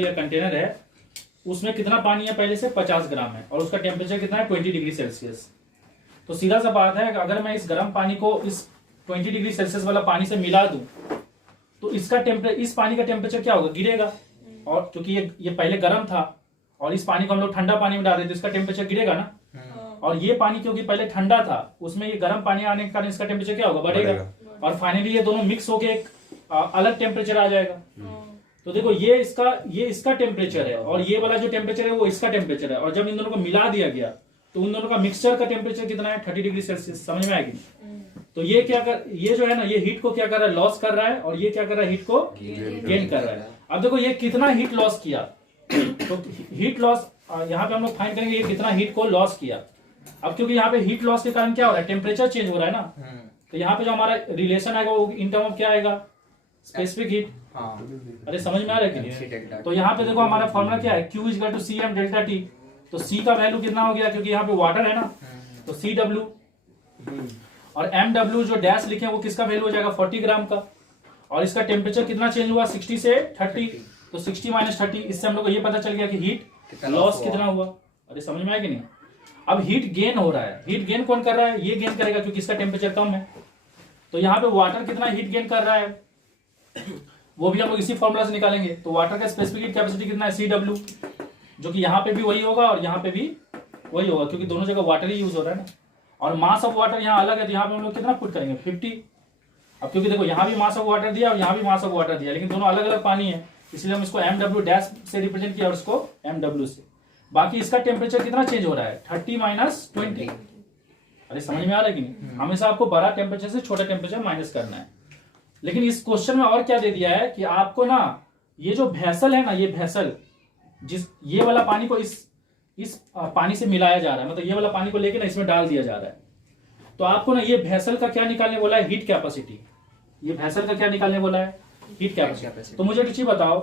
या कंटेनर है, उसमें कितना पानी है पहले से, 50 ग्राम है, और उसका टेम्परेचर कितना है, 20 डिग्री सेल्सियस। तो सीधा सा बात है कि अगर मैं इस गर्म पानी को इस 20 डिग्री सेल्सियस वाला पानी से मिला दूं तो इस पानी का टेम्परेचर क्या होगा, गिरेगा। और क्योंकि ये पहले गर्म था और इस पानी को हम लोग ठंडा पानी में डाल रहे तो इसका टेम्परेचर गिरेगा ना। और ये पानी क्योंकि पहले ठंडा था, उसमें ये गर्म पानी आने के कारण इसका टेम्परेचर क्या होगा, बढ़ेगा। और फाइनली ये दोनों मिक्स होके एक अलग टेम्परेचर आ जाएगा। तो देखो ये इसका टेम्परेचर है और ये वाला जो टेम्परेचर है वो इसका टेम्परेचर है, और जब इन दोनों को मिला दिया गया तो उन दोनों का मिक्सचर का टेम्परेचर कितना है, 30 डिग्री सेल्सियस। समझ में आएगी? तो ये जो है ना, ये हीट को क्या कर रहा है, लॉस कर रहा है, और ये क्या कर रहा है, हीट को गेन कर रहा है। अब देखो ये कितना हीट लॉस किया, तो हीट लॉस यहाँ पे हम लोग फाइंड करेंगे ये कितना हीट को लॉस किया। अब क्योंकि यहाँ पे हीट लॉस के कारण क्या हो रहा है, टेम्परेचर चेंज हो रहा है ना, तो यहाँ पे जो हमारा रिलेशन आएगा वो इन टर्म ऑफ क्या आएगा, स्पेसिफिक हीट। अरे समझ में आ रहा है कि? तो यहाँ पे देखो हमारा फॉर्मूला क्या है, Q = CM ΔT। तो C का वैल्यू कितना हो गया, क्योंकि यहाँ पे वाटर है ना, तो CW, और MW जो डैश लिखे वो किसका वैल्यू हो जाएगा, 40 ग्राम का। और इसका टेम्परेचर कितना चेंज हुआ, 60 से 30, तो 60 - 30, इससे हम लोग को ये पता चल गया कि हीट लॉस कितना हुआ। अरे समझ में आया कि नहीं? अब हीट गेन हो रहा है, हीट गेन कौन कर रहा है, ये गेन करेगा क्योंकि इसका टेम्परेचर कम है। तो यहाँ पे वाटर कितना हीट गेन कर रहा है वो भी हम लोग इसी फॉर्मूला से निकालेंगे। तो वाटर का स्पेसिफिक हीट कैपेसिटी कितना है, CW, जो कि यहाँ पे भी वही होगा और यहाँ पे भी वही होगा, क्योंकि दोनों जगह वाटर ही यूज हो रहा है ना। और मास ऑफ वाटर यहाँ अलग है, तो यहाँ पे हम लोग कितना पुट करेंगे 50। अब क्योंकि देखो यहाँ भी मास ऑफ वाटर दिया और यहाँ भी मास ऑफ वाटर दिया, लेकिन दोनों अलग अलग पानी है, इसलिए हम इसको MW डैश से रिप्रेजेंट किया और इसको MW से। बाकी इसका टेम्परेचर कितना चेंज हो रहा है 30 माइनस 20। अरे समझ में आ रहा है कि नहीं? हमेशा आपको बड़ा टेम्परेचर से छोटा टेम्परेचर माइनस करना है। लेकिन इस क्वेश्चन में और क्या दे दिया है कि आपको ना ये जो भेसल है ना, ये भेसल जिस ये वाला पानी को इस पानी से मिलाया जा रहा है, मतलब ये वाला पानी को लेके ना इसमें डाल दिया जा रहा है। तो आपको ना ये भेसल का क्या निकालने बोला है, हीट कैपेसिटी। ये भेसल का क्या निकालने बोला है, हीट कैपेसिटी। तो मुझे एक चीज बताओ,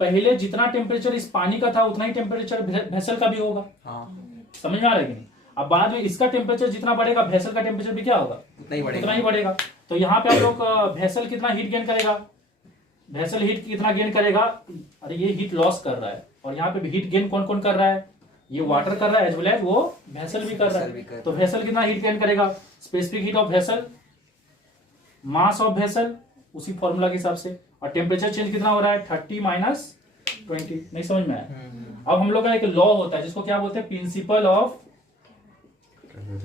पहले जितना टेम्परेचर इस पानी का था उतना ही टेम्परेचर भेसल का भी होगा। समझ में आ रहा है कि नहीं? अब बाद में इसका टेम्परेचर जितना बढ़ेगा भेसल का टेम्परेचर भी क्या होगा, उतना ही बढ़ेगा। तो यहाँ पे हम लोग भेसल कितना हीट गेन करेगा, भेसल हीट कितना गेन करेगा, अरे ये हीट लॉस कर रहा है, और यहाँ पे हीट गेन कौन कौन कर रहा है, ये वाटर कर रहा है एज वेल एज वो भेसल भी कर रहा है। तो भेसल कितना हीट गेन करेगा, specific heat of vessel, mass of vessel, उसी फॉर्मूला के हिसाब से। और टेम्परेचर चेंज कितना हो रहा है 30 माइनस 20। नहीं समझ में आया? अब हम लोग का एक लॉ होता है जिसको क्या बोलते हैं, प्रिंसिपल ऑफ,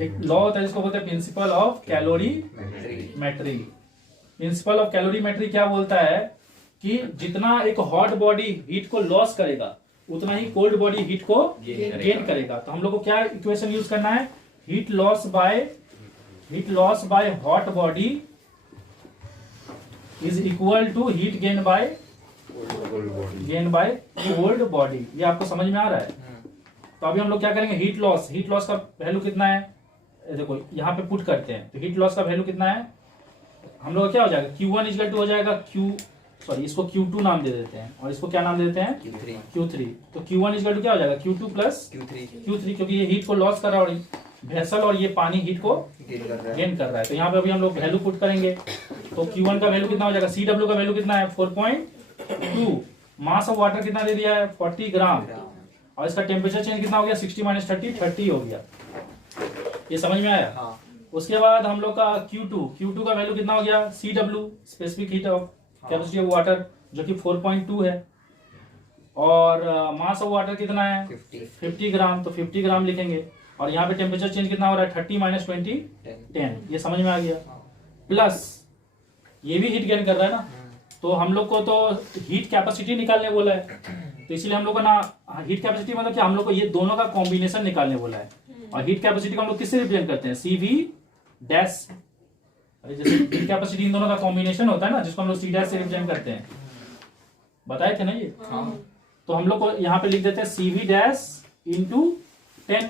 एक लॉ होता है जिसको बोलते हैं principle of calorimetry. Principle of calorimetry क्या बोलता है कि जितना एक हॉट बॉडी हीट को लॉस करेगा उतना ही कोल्ड बॉडी हीट को गेन करेगा। तो हम लोग को क्या इक्वेशन यूज करना है, heat loss by hot body is equal to heat gain by cold body. ये आपको समझ में आ रहा है? तो अभी हम लोग क्या करेंगे, हीट लॉस का वैल्यू कितना है, देखो यहाँ पे पुट करते हैं। तो हीट लॉस का वैल्यू कितना है, हम लोग क्या हो जाएगा Q1 इक्वल टू हो जाएगा इसको Q2 नाम दे देते हैं, और इसको क्या नाम दे देते हैं Q3। तो Q1 इक्वल टू क्या हो जाएगा Q2 प्लस Q3, क्योंकि ये हीट को लॉस कर रहा है और भेसल और ये पानी हीट को गेन कर रहा है। तो यहाँ पे अभी हम लोग वैल्यू पुट करेंगे। तो Q1 का वैल्यू कितना हो जाएगा, CW का वैल्यू कितना है 4.2, मास ऑफ वाटर कितना दे दिया है 40 ग्राम, और इसका टेम्परेचर चेंज कितना हो गया 60 माइनस 30 हो गया। ये समझ में आया? हाँ। उसके बाद हम लोग का Q2 का वैल्यू कितना हो गया, CW specific heat of capacity of water, जो कि 4.2 है, और मास ऑफ वाटर कितना है 50 ग्राम, तो 50 ग्राम लिखेंगे। और यहाँ पे टेम्परेचर चेंज कितना हो रहा है 30 माइनस 20 10। ये समझ में आ गया? प्लस ये भी हीट गेन कर रहा है ना, तो हम लोग को तो हीट कैपेसिटी निकालने बोला है, तो इसलिए हम लोग को ना हीट कैपेसिटी मतलब कि हम लोग को ये दोनों का कॉम्बिनेशन निकालने बोला है। और हीट कैपेसिटी को हम लोग किससे रिप्रेजेंट करते हैं, CV डैश। अरे जैसे हीट कैपेसिटी इन दोनों का कॉम्बिनेशन होता है ना, जिसको हम लोग C डैश से रिप्रेजेंट करते हैं, बताए थे ना ये? तो हम लोग को यहाँ पे लिख देते हैं CV डैश इंटू 10।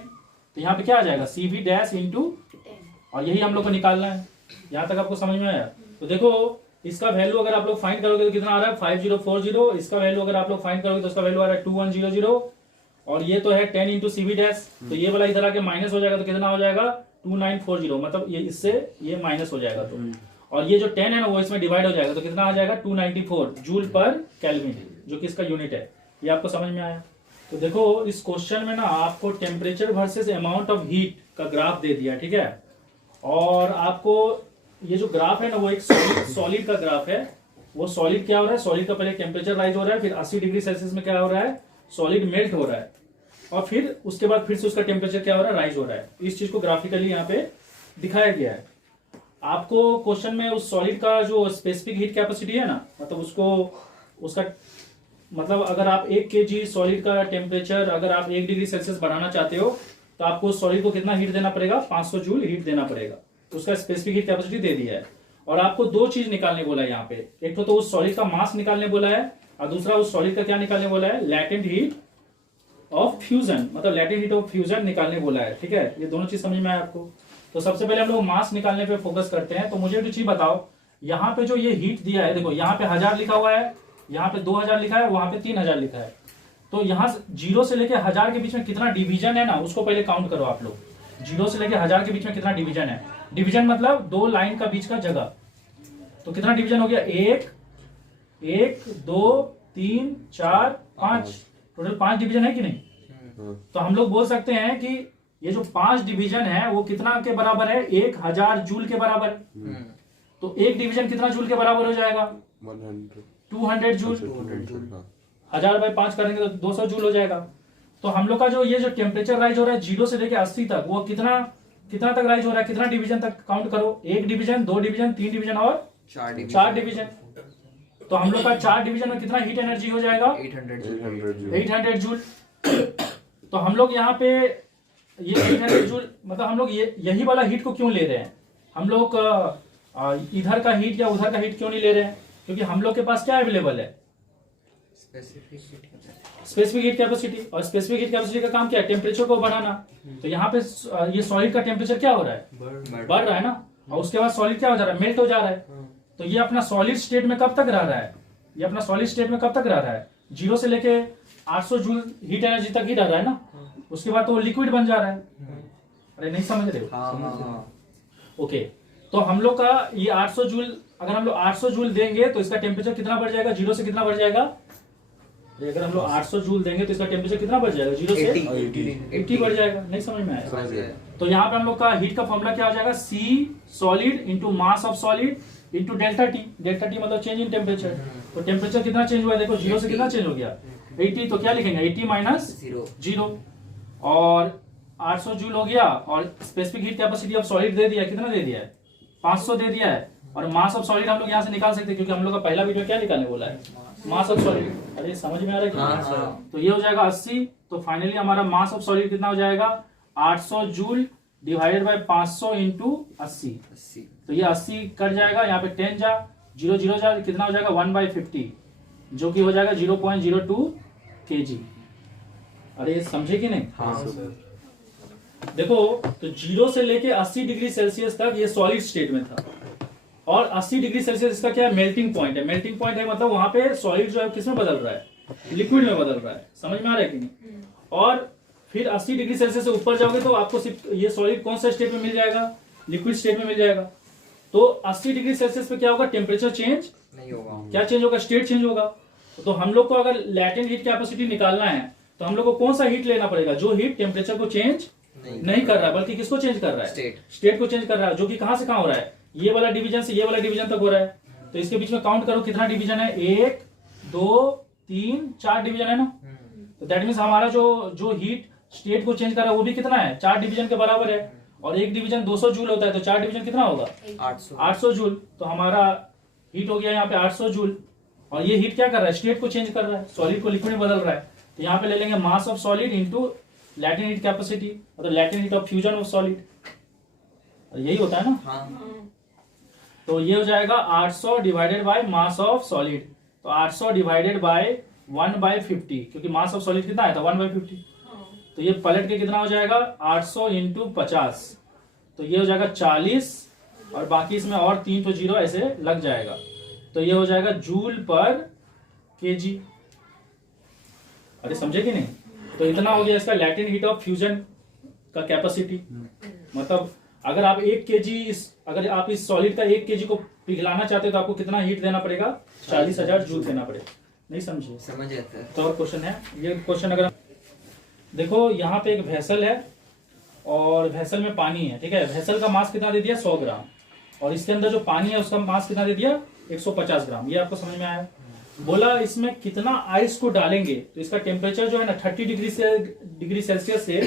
तो यहाँ पे क्या आ जाएगा CV डैश इंटू, और यही हम लोग को निकालना है। यहाँ तक आपको समझ में आया? तो देखो इसका वैल्यू अगर आप लोग फाइंड करोगे तो कितना आ रहा है 5040। इसका वैल्यू अगर आप लोग फाइंड करोगे तो उसका वैल्यू आ रहा है 2100, और ये तो है 10 इंटू CV डैश, तो ये वाला इधर आके माइनस हो जाएगा, तो कितना हो जाएगा 2940, मतलब ये इससे ये माइनस हो जाएगा। तो और ये जो 10 है ना वो इसमें डिवाइड हो जाएगा, तो कितना आ जाएगा 294 जूल पर केल्विन, जो कि इसका यूनिट है। ये आपको समझ में आया? तो देखो इस क्वेश्चन में ना आपको temperature versus amount of heat का ग्राफ दे दिया, ठीक है। और आपको ये जो ग्राफ है ना वो एक सॉलिड का ग्राफ है। वो सॉलिड क्या हो रहा है, सॉलिड का पहले टेम्परेचर राइज हो रहा है, फिर 80 डिग्री सेल्सियस में क्या हो रहा है, सॉलिड मेल्ट हो रहा है, और फिर उसके बाद फिर से उसका टेम्परेचर क्या हो रहा है, राइज हो रहा है। इस चीज को ग्राफिकली यहाँ पे दिखाया गया है। आपको क्वेश्चन में उस सॉलिड का जो स्पेसिफिक हीट कैपेसिटी है ना, मतलब उसका मतलब अगर आप 1 kg सॉलिड का टेम्परेचर अगर आप 1 डिग्री सेल्सियस बढ़ाना चाहते हो तो आपको सॉलिड को कितना हीट देना पड़ेगा, 500 जूल हीट देना पड़ेगा। तो उसका स्पेसिफिक हीट कैपेसिटी दे दिया है। और आपको दो चीज निकालने बोला है यहाँ पे, एक तो उस सॉलिड का मास निकालने बोला है, और दूसरा उस सॉलिड का क्या निकालने बोला है, लैटेंट हीट ऑफ फ्यूजन, मतलब लैटेंट हीट ऑफ फ्यूजन निकालने बोला है, ठीक है। ये दोनों चीज समझ में आया आपको? तो सबसे पहले हम लोग मास निकालने पे फोकस करते हैं। तो मुझे एक चीज बताओ, यहाँ पे जो ये हीट दिया है, देखो यहाँ पे 1000 लिखा हुआ है, यहाँ पे 2000 लिखा है, वहां पे 3000 लिखा है। तो यहाँ 0 से लेके 1000 के बीच में कितना डिवीजन है ना, उसको पहले काउंट करो आप लोग। 0 से लेके 1000 के बीच में कितना डिवीजन है, डिवीजन मतलब 2 लाइन का बीच का जगह। तो कितना डिवीजन हो गया, 1 2 3 4 5, टोटल 5 डिवीजन है कि नहीं। तो हम लोग बोल सकते हैं कि ये जो 5 डिवीजन है वो कितना के बराबर है, 1000 जूल के बराबर। तो एक डिवीजन कितना जूल के बराबर हो जाएगा, 200 जूल। 1000 बाई 5 करेंगे तो 200 जूल हो जाएगा। तो हम लोग का जो ये जो टेम्परेचर राइज हो रहा है 0 से लेके 80 तक, वो कितना कितना तक राइज हो रहा है, कितना डिवीजन तक काउंट करो, 1 डिवीजन, 2 डिवीजन, 3 डिवीजन और 4 डिवीजन। तो हम लोग का 4 डिवीजन में कितना हीट एनर्जी हो जाएगा, 800 जूल। तो हम लोग यहाँ पे ये 800 जूल मतलब हम लोग यही वाला हीट को क्यों ले रहे हैं, हम लोग इधर का हीट या उधर का हीट क्यों नहीं ले रहे हैं, क्योंकि हम लोग के पास क्या अवेलेबल है, स्पेसिफिक हीट कैपेसिटी। और स्पेसिफिक हीट कैपेसिटी का काम क्या है, टेम्परेचर को बढ़ाना। तो यहाँ पे ये सॉलिड का टेम्परेचर क्या हो रहा है, बढ़ रहा है ना, और उसके बाद सॉलिड क्या हो जा रहा है, मेल्ट हो जा रहा है। तो ये अपना सॉलिड स्टेट में कब तक रह रहा है, ये अपना सॉलिड स्टेट में कब तक रह रहा है, 0 से लेके 800 जूल हीट एनर्जी तक ही रह रहा है ना। उसके बाद तो वो लिक्विड बन जा रहा है। अरे नहीं समझ रहे हो? ओके, तो हम लोग का ये 800 जूल, अगर हम लोग 800 जूल देंगे तो इसका टेम्परेचर कितना बढ़ जाएगा, 0 से कितना बढ़ जाएगा, अगर हम लोग 800 जूल देंगे तो इसका टेम्परेचर कितना बढ़ जाएगा, 0 से 80 बढ़ जाएगा। नहीं समझ में आया? तो यहाँ पे हम लोग का हीट का फॉर्मूला क्या हो जाएगा, C solid into mass of solid into delta T. Delta T मतलब चेंज इन टेम्परेचर। तो टेम्परेचर कितना चेंज हुआ, देखो 0 से कितना चेंज हो गया, 80। तो क्या लिखेंगे, 80 माइनस 0 और 800 जूल हो गया। और specific heat capacity of solid दे दिया, कितना दे दिया है, 500 दे दिया है। और मास ऑफ सॉलिड हम लोग यहाँ से निकाल सकते हैं, क्योंकि हम लोग का पहला वीडियो क्या निकालने बोला है, मास ऑफ सॉलिड। अरे समझ में आ रहा है क्या? तो ये हो जाएगा 80। तो फाइनली हमारा मास ऑफ सॉलिड कितना हो जाएगा, 800 जूल डिवाइडेड बाय 500 इंटू 80। तो ये 80 कट जाएगा, यहाँ पे 10 जा, 0 0 जा, कितना हो जाएगा 1/50, जो कि हो जाएगा 0.02 kg। अरे समझे कि नहीं? देखो, तो 0 से लेके 80 डिग्री सेल्सियस तक ये सॉलिड स्टेट में था, और 80 डिग्री सेल्सियस इसका क्या है, मेल्टिंग पॉइंट है। मेल्टिंग पॉइंट है मतलब वहां पे सॉलिड जो है किस में बदल रहा है, लिक्विड में बदल रहा है। समझ में आ रहा है कि नहीं? और फिर 80 डिग्री सेल्सियस से ऊपर जाओगे तो आपको सिर्फ ये सॉलिड कौन सा स्टेट में मिल जाएगा, लिक्विड स्टेट में मिल जाएगा। तो 80 डिग्री सेल्सियस पे क्या होगा, टेम्परेचर चेंज नहीं होगा, क्या चेंज होगा, स्टेट चेंज होगा। तो हम लोग को अगर लैटेंट हीट कैपेसिटी निकालना है तो हम लोग को कौन सा हीट लेना पड़ेगा, जो हीट टेम्परेचर को चेंज नहीं कर रहा है, बल्कि किसको चेंज कर रहा है, स्टेट को चेंज कर रहा है, जो कि कहां से कहां हो रहा है, ये वाला डिवीजन से ये वाला डिवीजन तक हो रहा है। तो इसके बीच में काउंट करो कितना डिवीजन है, 1 2 3 4 डिवीजन है ना। तो दैट मीन्स हमारा जो हीट स्टेट को चेंज कर रहा है वो भी कितना है, 4 डिवीजन के बराबर है। और एक डिवीजन 200 जूल होता है, तो 4 डिवीजन कितना होगा, 800 जूल। तो हमारा हीट हो गया यहाँ पे 800 जूल। और ये हीट क्या कर रहा है, स्टेट को चेंज कर रहा है, सॉलिड को लिक्विड में बदल रहा है। तो यहाँ पे ले लेंगे mass of solid into latent heat capacity, मतलब latent heat of fusion of solid, यही होता है ना। तो ये हो जाएगा 800 divided by mass of solid. तो 800 डिवाइडेड बाय 1/50, क्योंकि मास ऑफ सॉलिड कितना आया था 1/50। तो ये पलट के कितना हो जाएगा, 800 इंटू 50। तो ये हो जाएगा 40, और बाकी इसमें और 3 तो 0 ऐसे लग जाएगा। तो ये हो जाएगा जूल पर केजी। अरे समझे कि नहीं? तो इतना हो गया इसका लैटेंट हीट ऑफ फ्यूजन का कैपेसिटी। मतलब अगर आप 1 केजी अगर आप इस सॉलिड का 1 केजी को पिघलाना चाहते हो तो आपको कितना हीट देना पड़ेगा, 40,000 जूल देना पड़ेगा। नहीं समझे? समझ आता है। तो और क्वेश्चन है, ये क्वेश्चन अगर देखो, यहाँ पे एक वेसल है और वेसल में पानी है, ठीक है। वेसल का मास कितना दे दिया, 100 ग्राम, और इसके अंदर जो पानी है उसका मास कितना दे दिया, 150 ग्राम। ये आपको समझ में आया? बोला इसमें कितना आइस को डालेंगे तो इसका टेम्परेचर जो है ना 30 डिग्री सेल्सियस से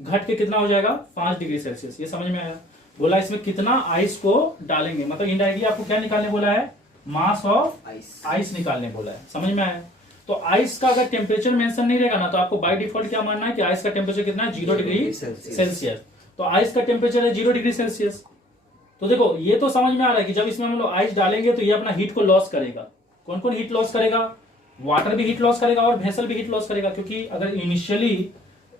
घट के कितना हो जाएगा, 5 डिग्री सेल्सियस। ये समझ में आया? बोला इसमें कितना आइस को डालेंगे, मतलब इनडायरेक्टली आपको क्या निकालने बोला है, मास ऑफ आइस निकालने बोला है। समझ में आया? तो आइस का अगर टेम्परेचर मेंशन नहीं रहेगा ना तो आपको बाय डिफॉल्ट क्या मानना है कि आइस का टेम्परेचर कितना है, 0 डिग्री सेल्सियस। तो आइस का टेम्परेचर है 0 डिग्री सेल्सियस। तो देखो ये तो समझ में आ रहा है कि जब इसमें हम लोग आइस डालेंगे तो ये अपना हीट को लॉस करेगा। कौन कौन हीट लॉस करेगा, वाटर भी हीट लॉस करेगा और वेसल भी हीट लॉस करेगा, क्योंकि अगर इनिशियली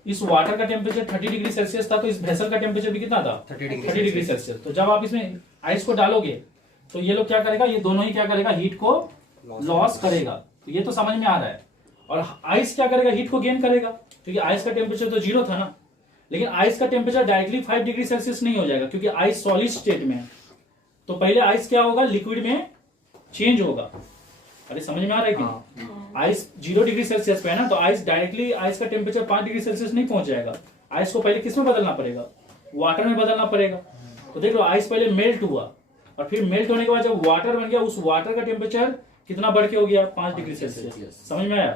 इस वाटर का टेम्परेचर 30 डिग्री सेल्सियस था तो इस वेसल का टेम्परेचर भी कितना था, 30 डिग्री सेल्सियस। तो जब आप इसमें आइस को डालोगे तो ये लोग क्या करेगा, ये दोनों ही क्या करेगा, हीट को लॉस करेगा। तो ये तो समझ में आ रहा है। और आइस क्या करेगा, हीट को गेन करेगा, क्योंकि आइस का टेम्परेचर तो 0 था ना। लेकिन आइस का टेम्परेचर डायरेक्टली 5 डिग्री सेल्सियस नहीं हो जाएगा, क्योंकि आइस सॉलिड स्टेट में है। तो पहले आइस क्या होगा, लिक्विड में चेंज होगा। अरे समझ में आ रहा है कि आइस 0 डिग्री सेल्सियस पे है ना, तो आइस डायरेक्टली आइस का टेम्परेचर 5 डिग्री सेल्सियस नहीं पहुंच जाएगा। आइस को पहले किस में बदलना पड़ेगा, वाटर में बदलना पड़ेगा। तो देख लो आइस पहले मेल्ट हुआ और फिर मेल्ट होने के बाद जब वाटर बन गया, उस वाटर का टेम्परेचर कितना बढ़ के हो गया, 5 डिग्री सेल्सियस। समझ में आया?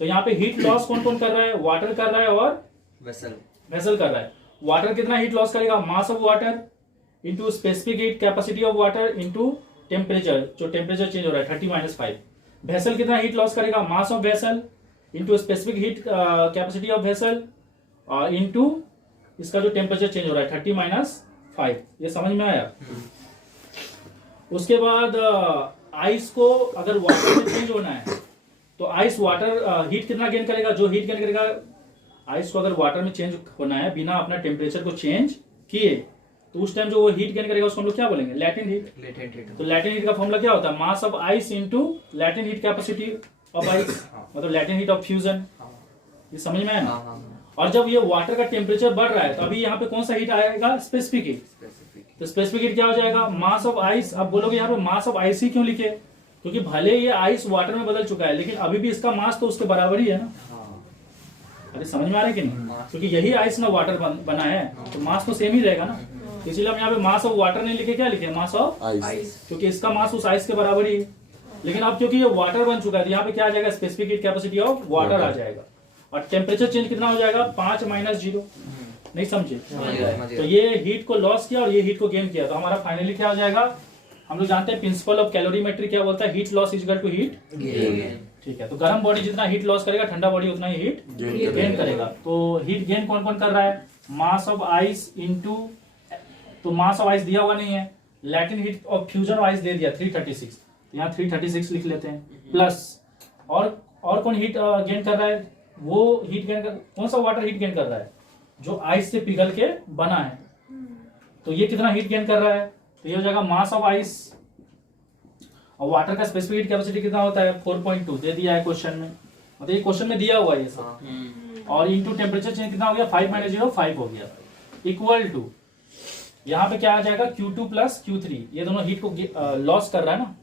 तो यहाँ पे हीट लॉस कौन कौन कर रहा है, वाटर कर रहा है और वेसल कर रहा है। वाटर कितना हीट लॉस करेगा, mass of water into specific heat capacity of water into temperature, जो टेम्परेचर चेंज हो रहा है 30-5। वेसल कितना हीट लॉस करेगा, mass of vessel into specific heat capacity of vessel into इसका जो टेम्परेचर चेंज हो रहा है 30-5। ये समझ में आया। उसके बाद आइस को अगर वाटर में चेंज होना है तो आइस वाटर हीट कितना गेन करेगा, जो हीट गेन करेगा आइस को अगर वाटर में चेंज होना है बिना अपना टेम्परेचर को चेंज किए, तो उस टाइम जो वो हीट गेन करेगा उसको हम लोग क्या बोलेंगे, लैटेंट हीट। तो लैटेंट हीट का फॉर्मूला क्या होता है, mass of ice into latent heat capacity of ice, मतलब लैटेंट हीट ऑफ फ्यूजन। ये समझ में आया ना। और जब ये वाटर का टेम्परेचर बढ़ रहा है तो अभी यहाँ पे कौन सा हीट आएगा, स्पेसिफिक हीट। तो स्पेसिफिक हीट क्या हो जाएगा, मास ऑफ आइस। अब बोलोगे यहाँ पे मास ऑफ आइस ही क्यों लिखे, क्योंकि भले ये आइस वाटर में बदल चुका है लेकिन अभी भी इसका मास तो उसके बराबर ही है ना। अरे समझ में आ रहा है कि नहीं, क्योंकि यही आइस ना वाटर बना है तो मास तो सेम ही रहेगा ना। इसलिए हम यहाँ पे मास ऑफ वाटर नहीं लिखे, क्या लिखे, मास ऑफ आइस, क्योंकि इसका मास उस आइस के बराबर ही है। लेकिन अब क्योंकि ये वाटर बन चुका है तो यहाँ पे क्या आ जाएगा, specific heat capacity of water आ जाएगा। और टेम्परेचर चेंज कितना हो जाएगा, 5-0। नहीं समझे। तो ये हीट को लॉस किया और ये हीट को गेन किया, तो हमारा फाइनली क्या हो जाएगा, हम लोग जानते हैं प्रिंसिपल ऑफ कैलोरीमेट्री क्या बोलता है, heat loss equal to heat gain. ठीक है, तो गर्म बॉडी जितना हीट लॉस करेगा ठंडा बॉडी उतना ही हीट गेन करेगा। तो हीट गेन कौन कौन कर रहा है, मास ऑफ आइस इनटू, तो मास ऑफ आइस दिया हुआ नहीं है, latent heat of fusion ice दे दिया 336, तो यहाँ 336 लिख लेते हैं, प्लस और कौन हीट गेन कर रहा है, वो हीट गेन कर, कौन सा वाटर हीट गेन कर रहा है, जो आइस से पिघल के बना है। तो ये कितना हीट गेन कर रहा है, तो ये हो जाएगा मास ऑफ आइस। और वाटर का स्पेसिफिक हीट कैपेसिटी कितना होता है, 4.2 दे दिया है क्वेश्चन में, मतलब ये क्वेश्चन में दिया हुआ है ये सब। और इनटू टेम्परेचर चेंज कितना हो गया, 5-0 5 हो गया, इक्वल टू यहाँ पे क्या आ जाएगा, Q2 प्लस Q3। ये दोनों हीट को लॉस कर रहा है ना,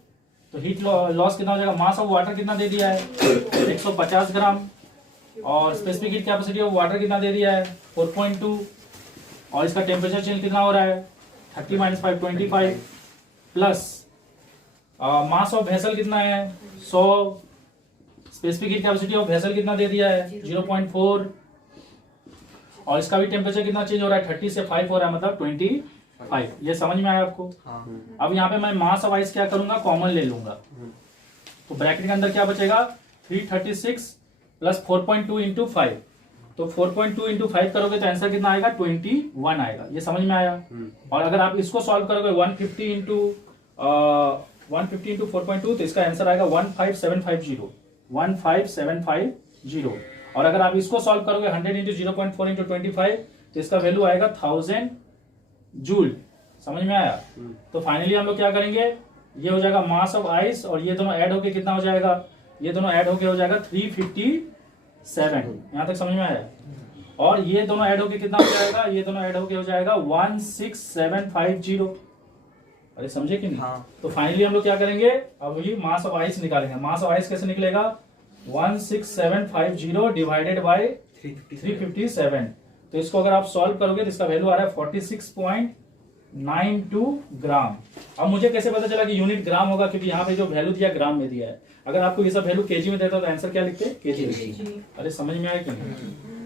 तो हीट लॉस कितना हो जाएगा, मास ऑफ वाटर कितना दे दिया है 150 ग्राम, और specific heat capacity of water कितना दे दिया है 4.2, और इसका टेम्परेचर चेंज कितना हो रहा है 30-5 25, प्लस मास ऑफ वेसल कितना है 100, specific heat capacity of vessel कितना दे दिया है 0.4, और इसका भी टेम्परेचर कितना चेंज हो रहा है 30 से 5 हो रहा है, मतलब 25। ये समझ में आया आपको। अब यहाँ पे मैं मास ऑफ आइस क्या करूंगा, कॉमन ले लूंगा, तो ब्रैकेट के अंदर क्या बचेगा 336 प्लस 4.2 इंटू 5, तो 4.2 इंटू 5 करोगे तो आंसर कितना आएगा 21 आएगा। ये समझ में आया। और अगर आप इसको सॉल्व करोगे 150 इंटू 4.2 तो इसका आंसर आएगा 15750। और अगर आप इसको सॉल्व करोगे 100 इंटू 0.4 इंटू 25 तो इसका वैल्यू आएगा 1000 जूल। समझ में आया। तो फाइनली हम लोग क्या करेंगे, ये हो जाएगा मास ऑफ आइस और ये दोनों ऐड होके कितना हो जाएगा, ये दोनों ऐड होके हो जाएगा 357। यहां तक समझ में आया। और ये दोनों ऐड होके कितना हो जाएगा, ये दोनों ऐड होके हो जाएगा 16750। अरे समझे कि नहीं। हाँ। तो फाइनली हम लोग क्या करेंगे, अब ये मास ऑफ आइस निकालेंगे। मास ऑफ आइस कैसे निकलेगा, 16750 डिवाइडेड बाय 357। तो इसको अगर आप सॉल्व करोगे तो इसका वैल्यू आ रहा है 46.92 ग्राम। अब मुझे कैसे पता चला कि यूनिट ग्राम होगा, क्योंकि यहाँ पे जो वैल्यू दिया ग्राम में दिया है। अगर आपको ये सब वैल्यू केजी में देता तो आंसर क्या लिखते, केजी। अरे समझ में आया कि नहीं।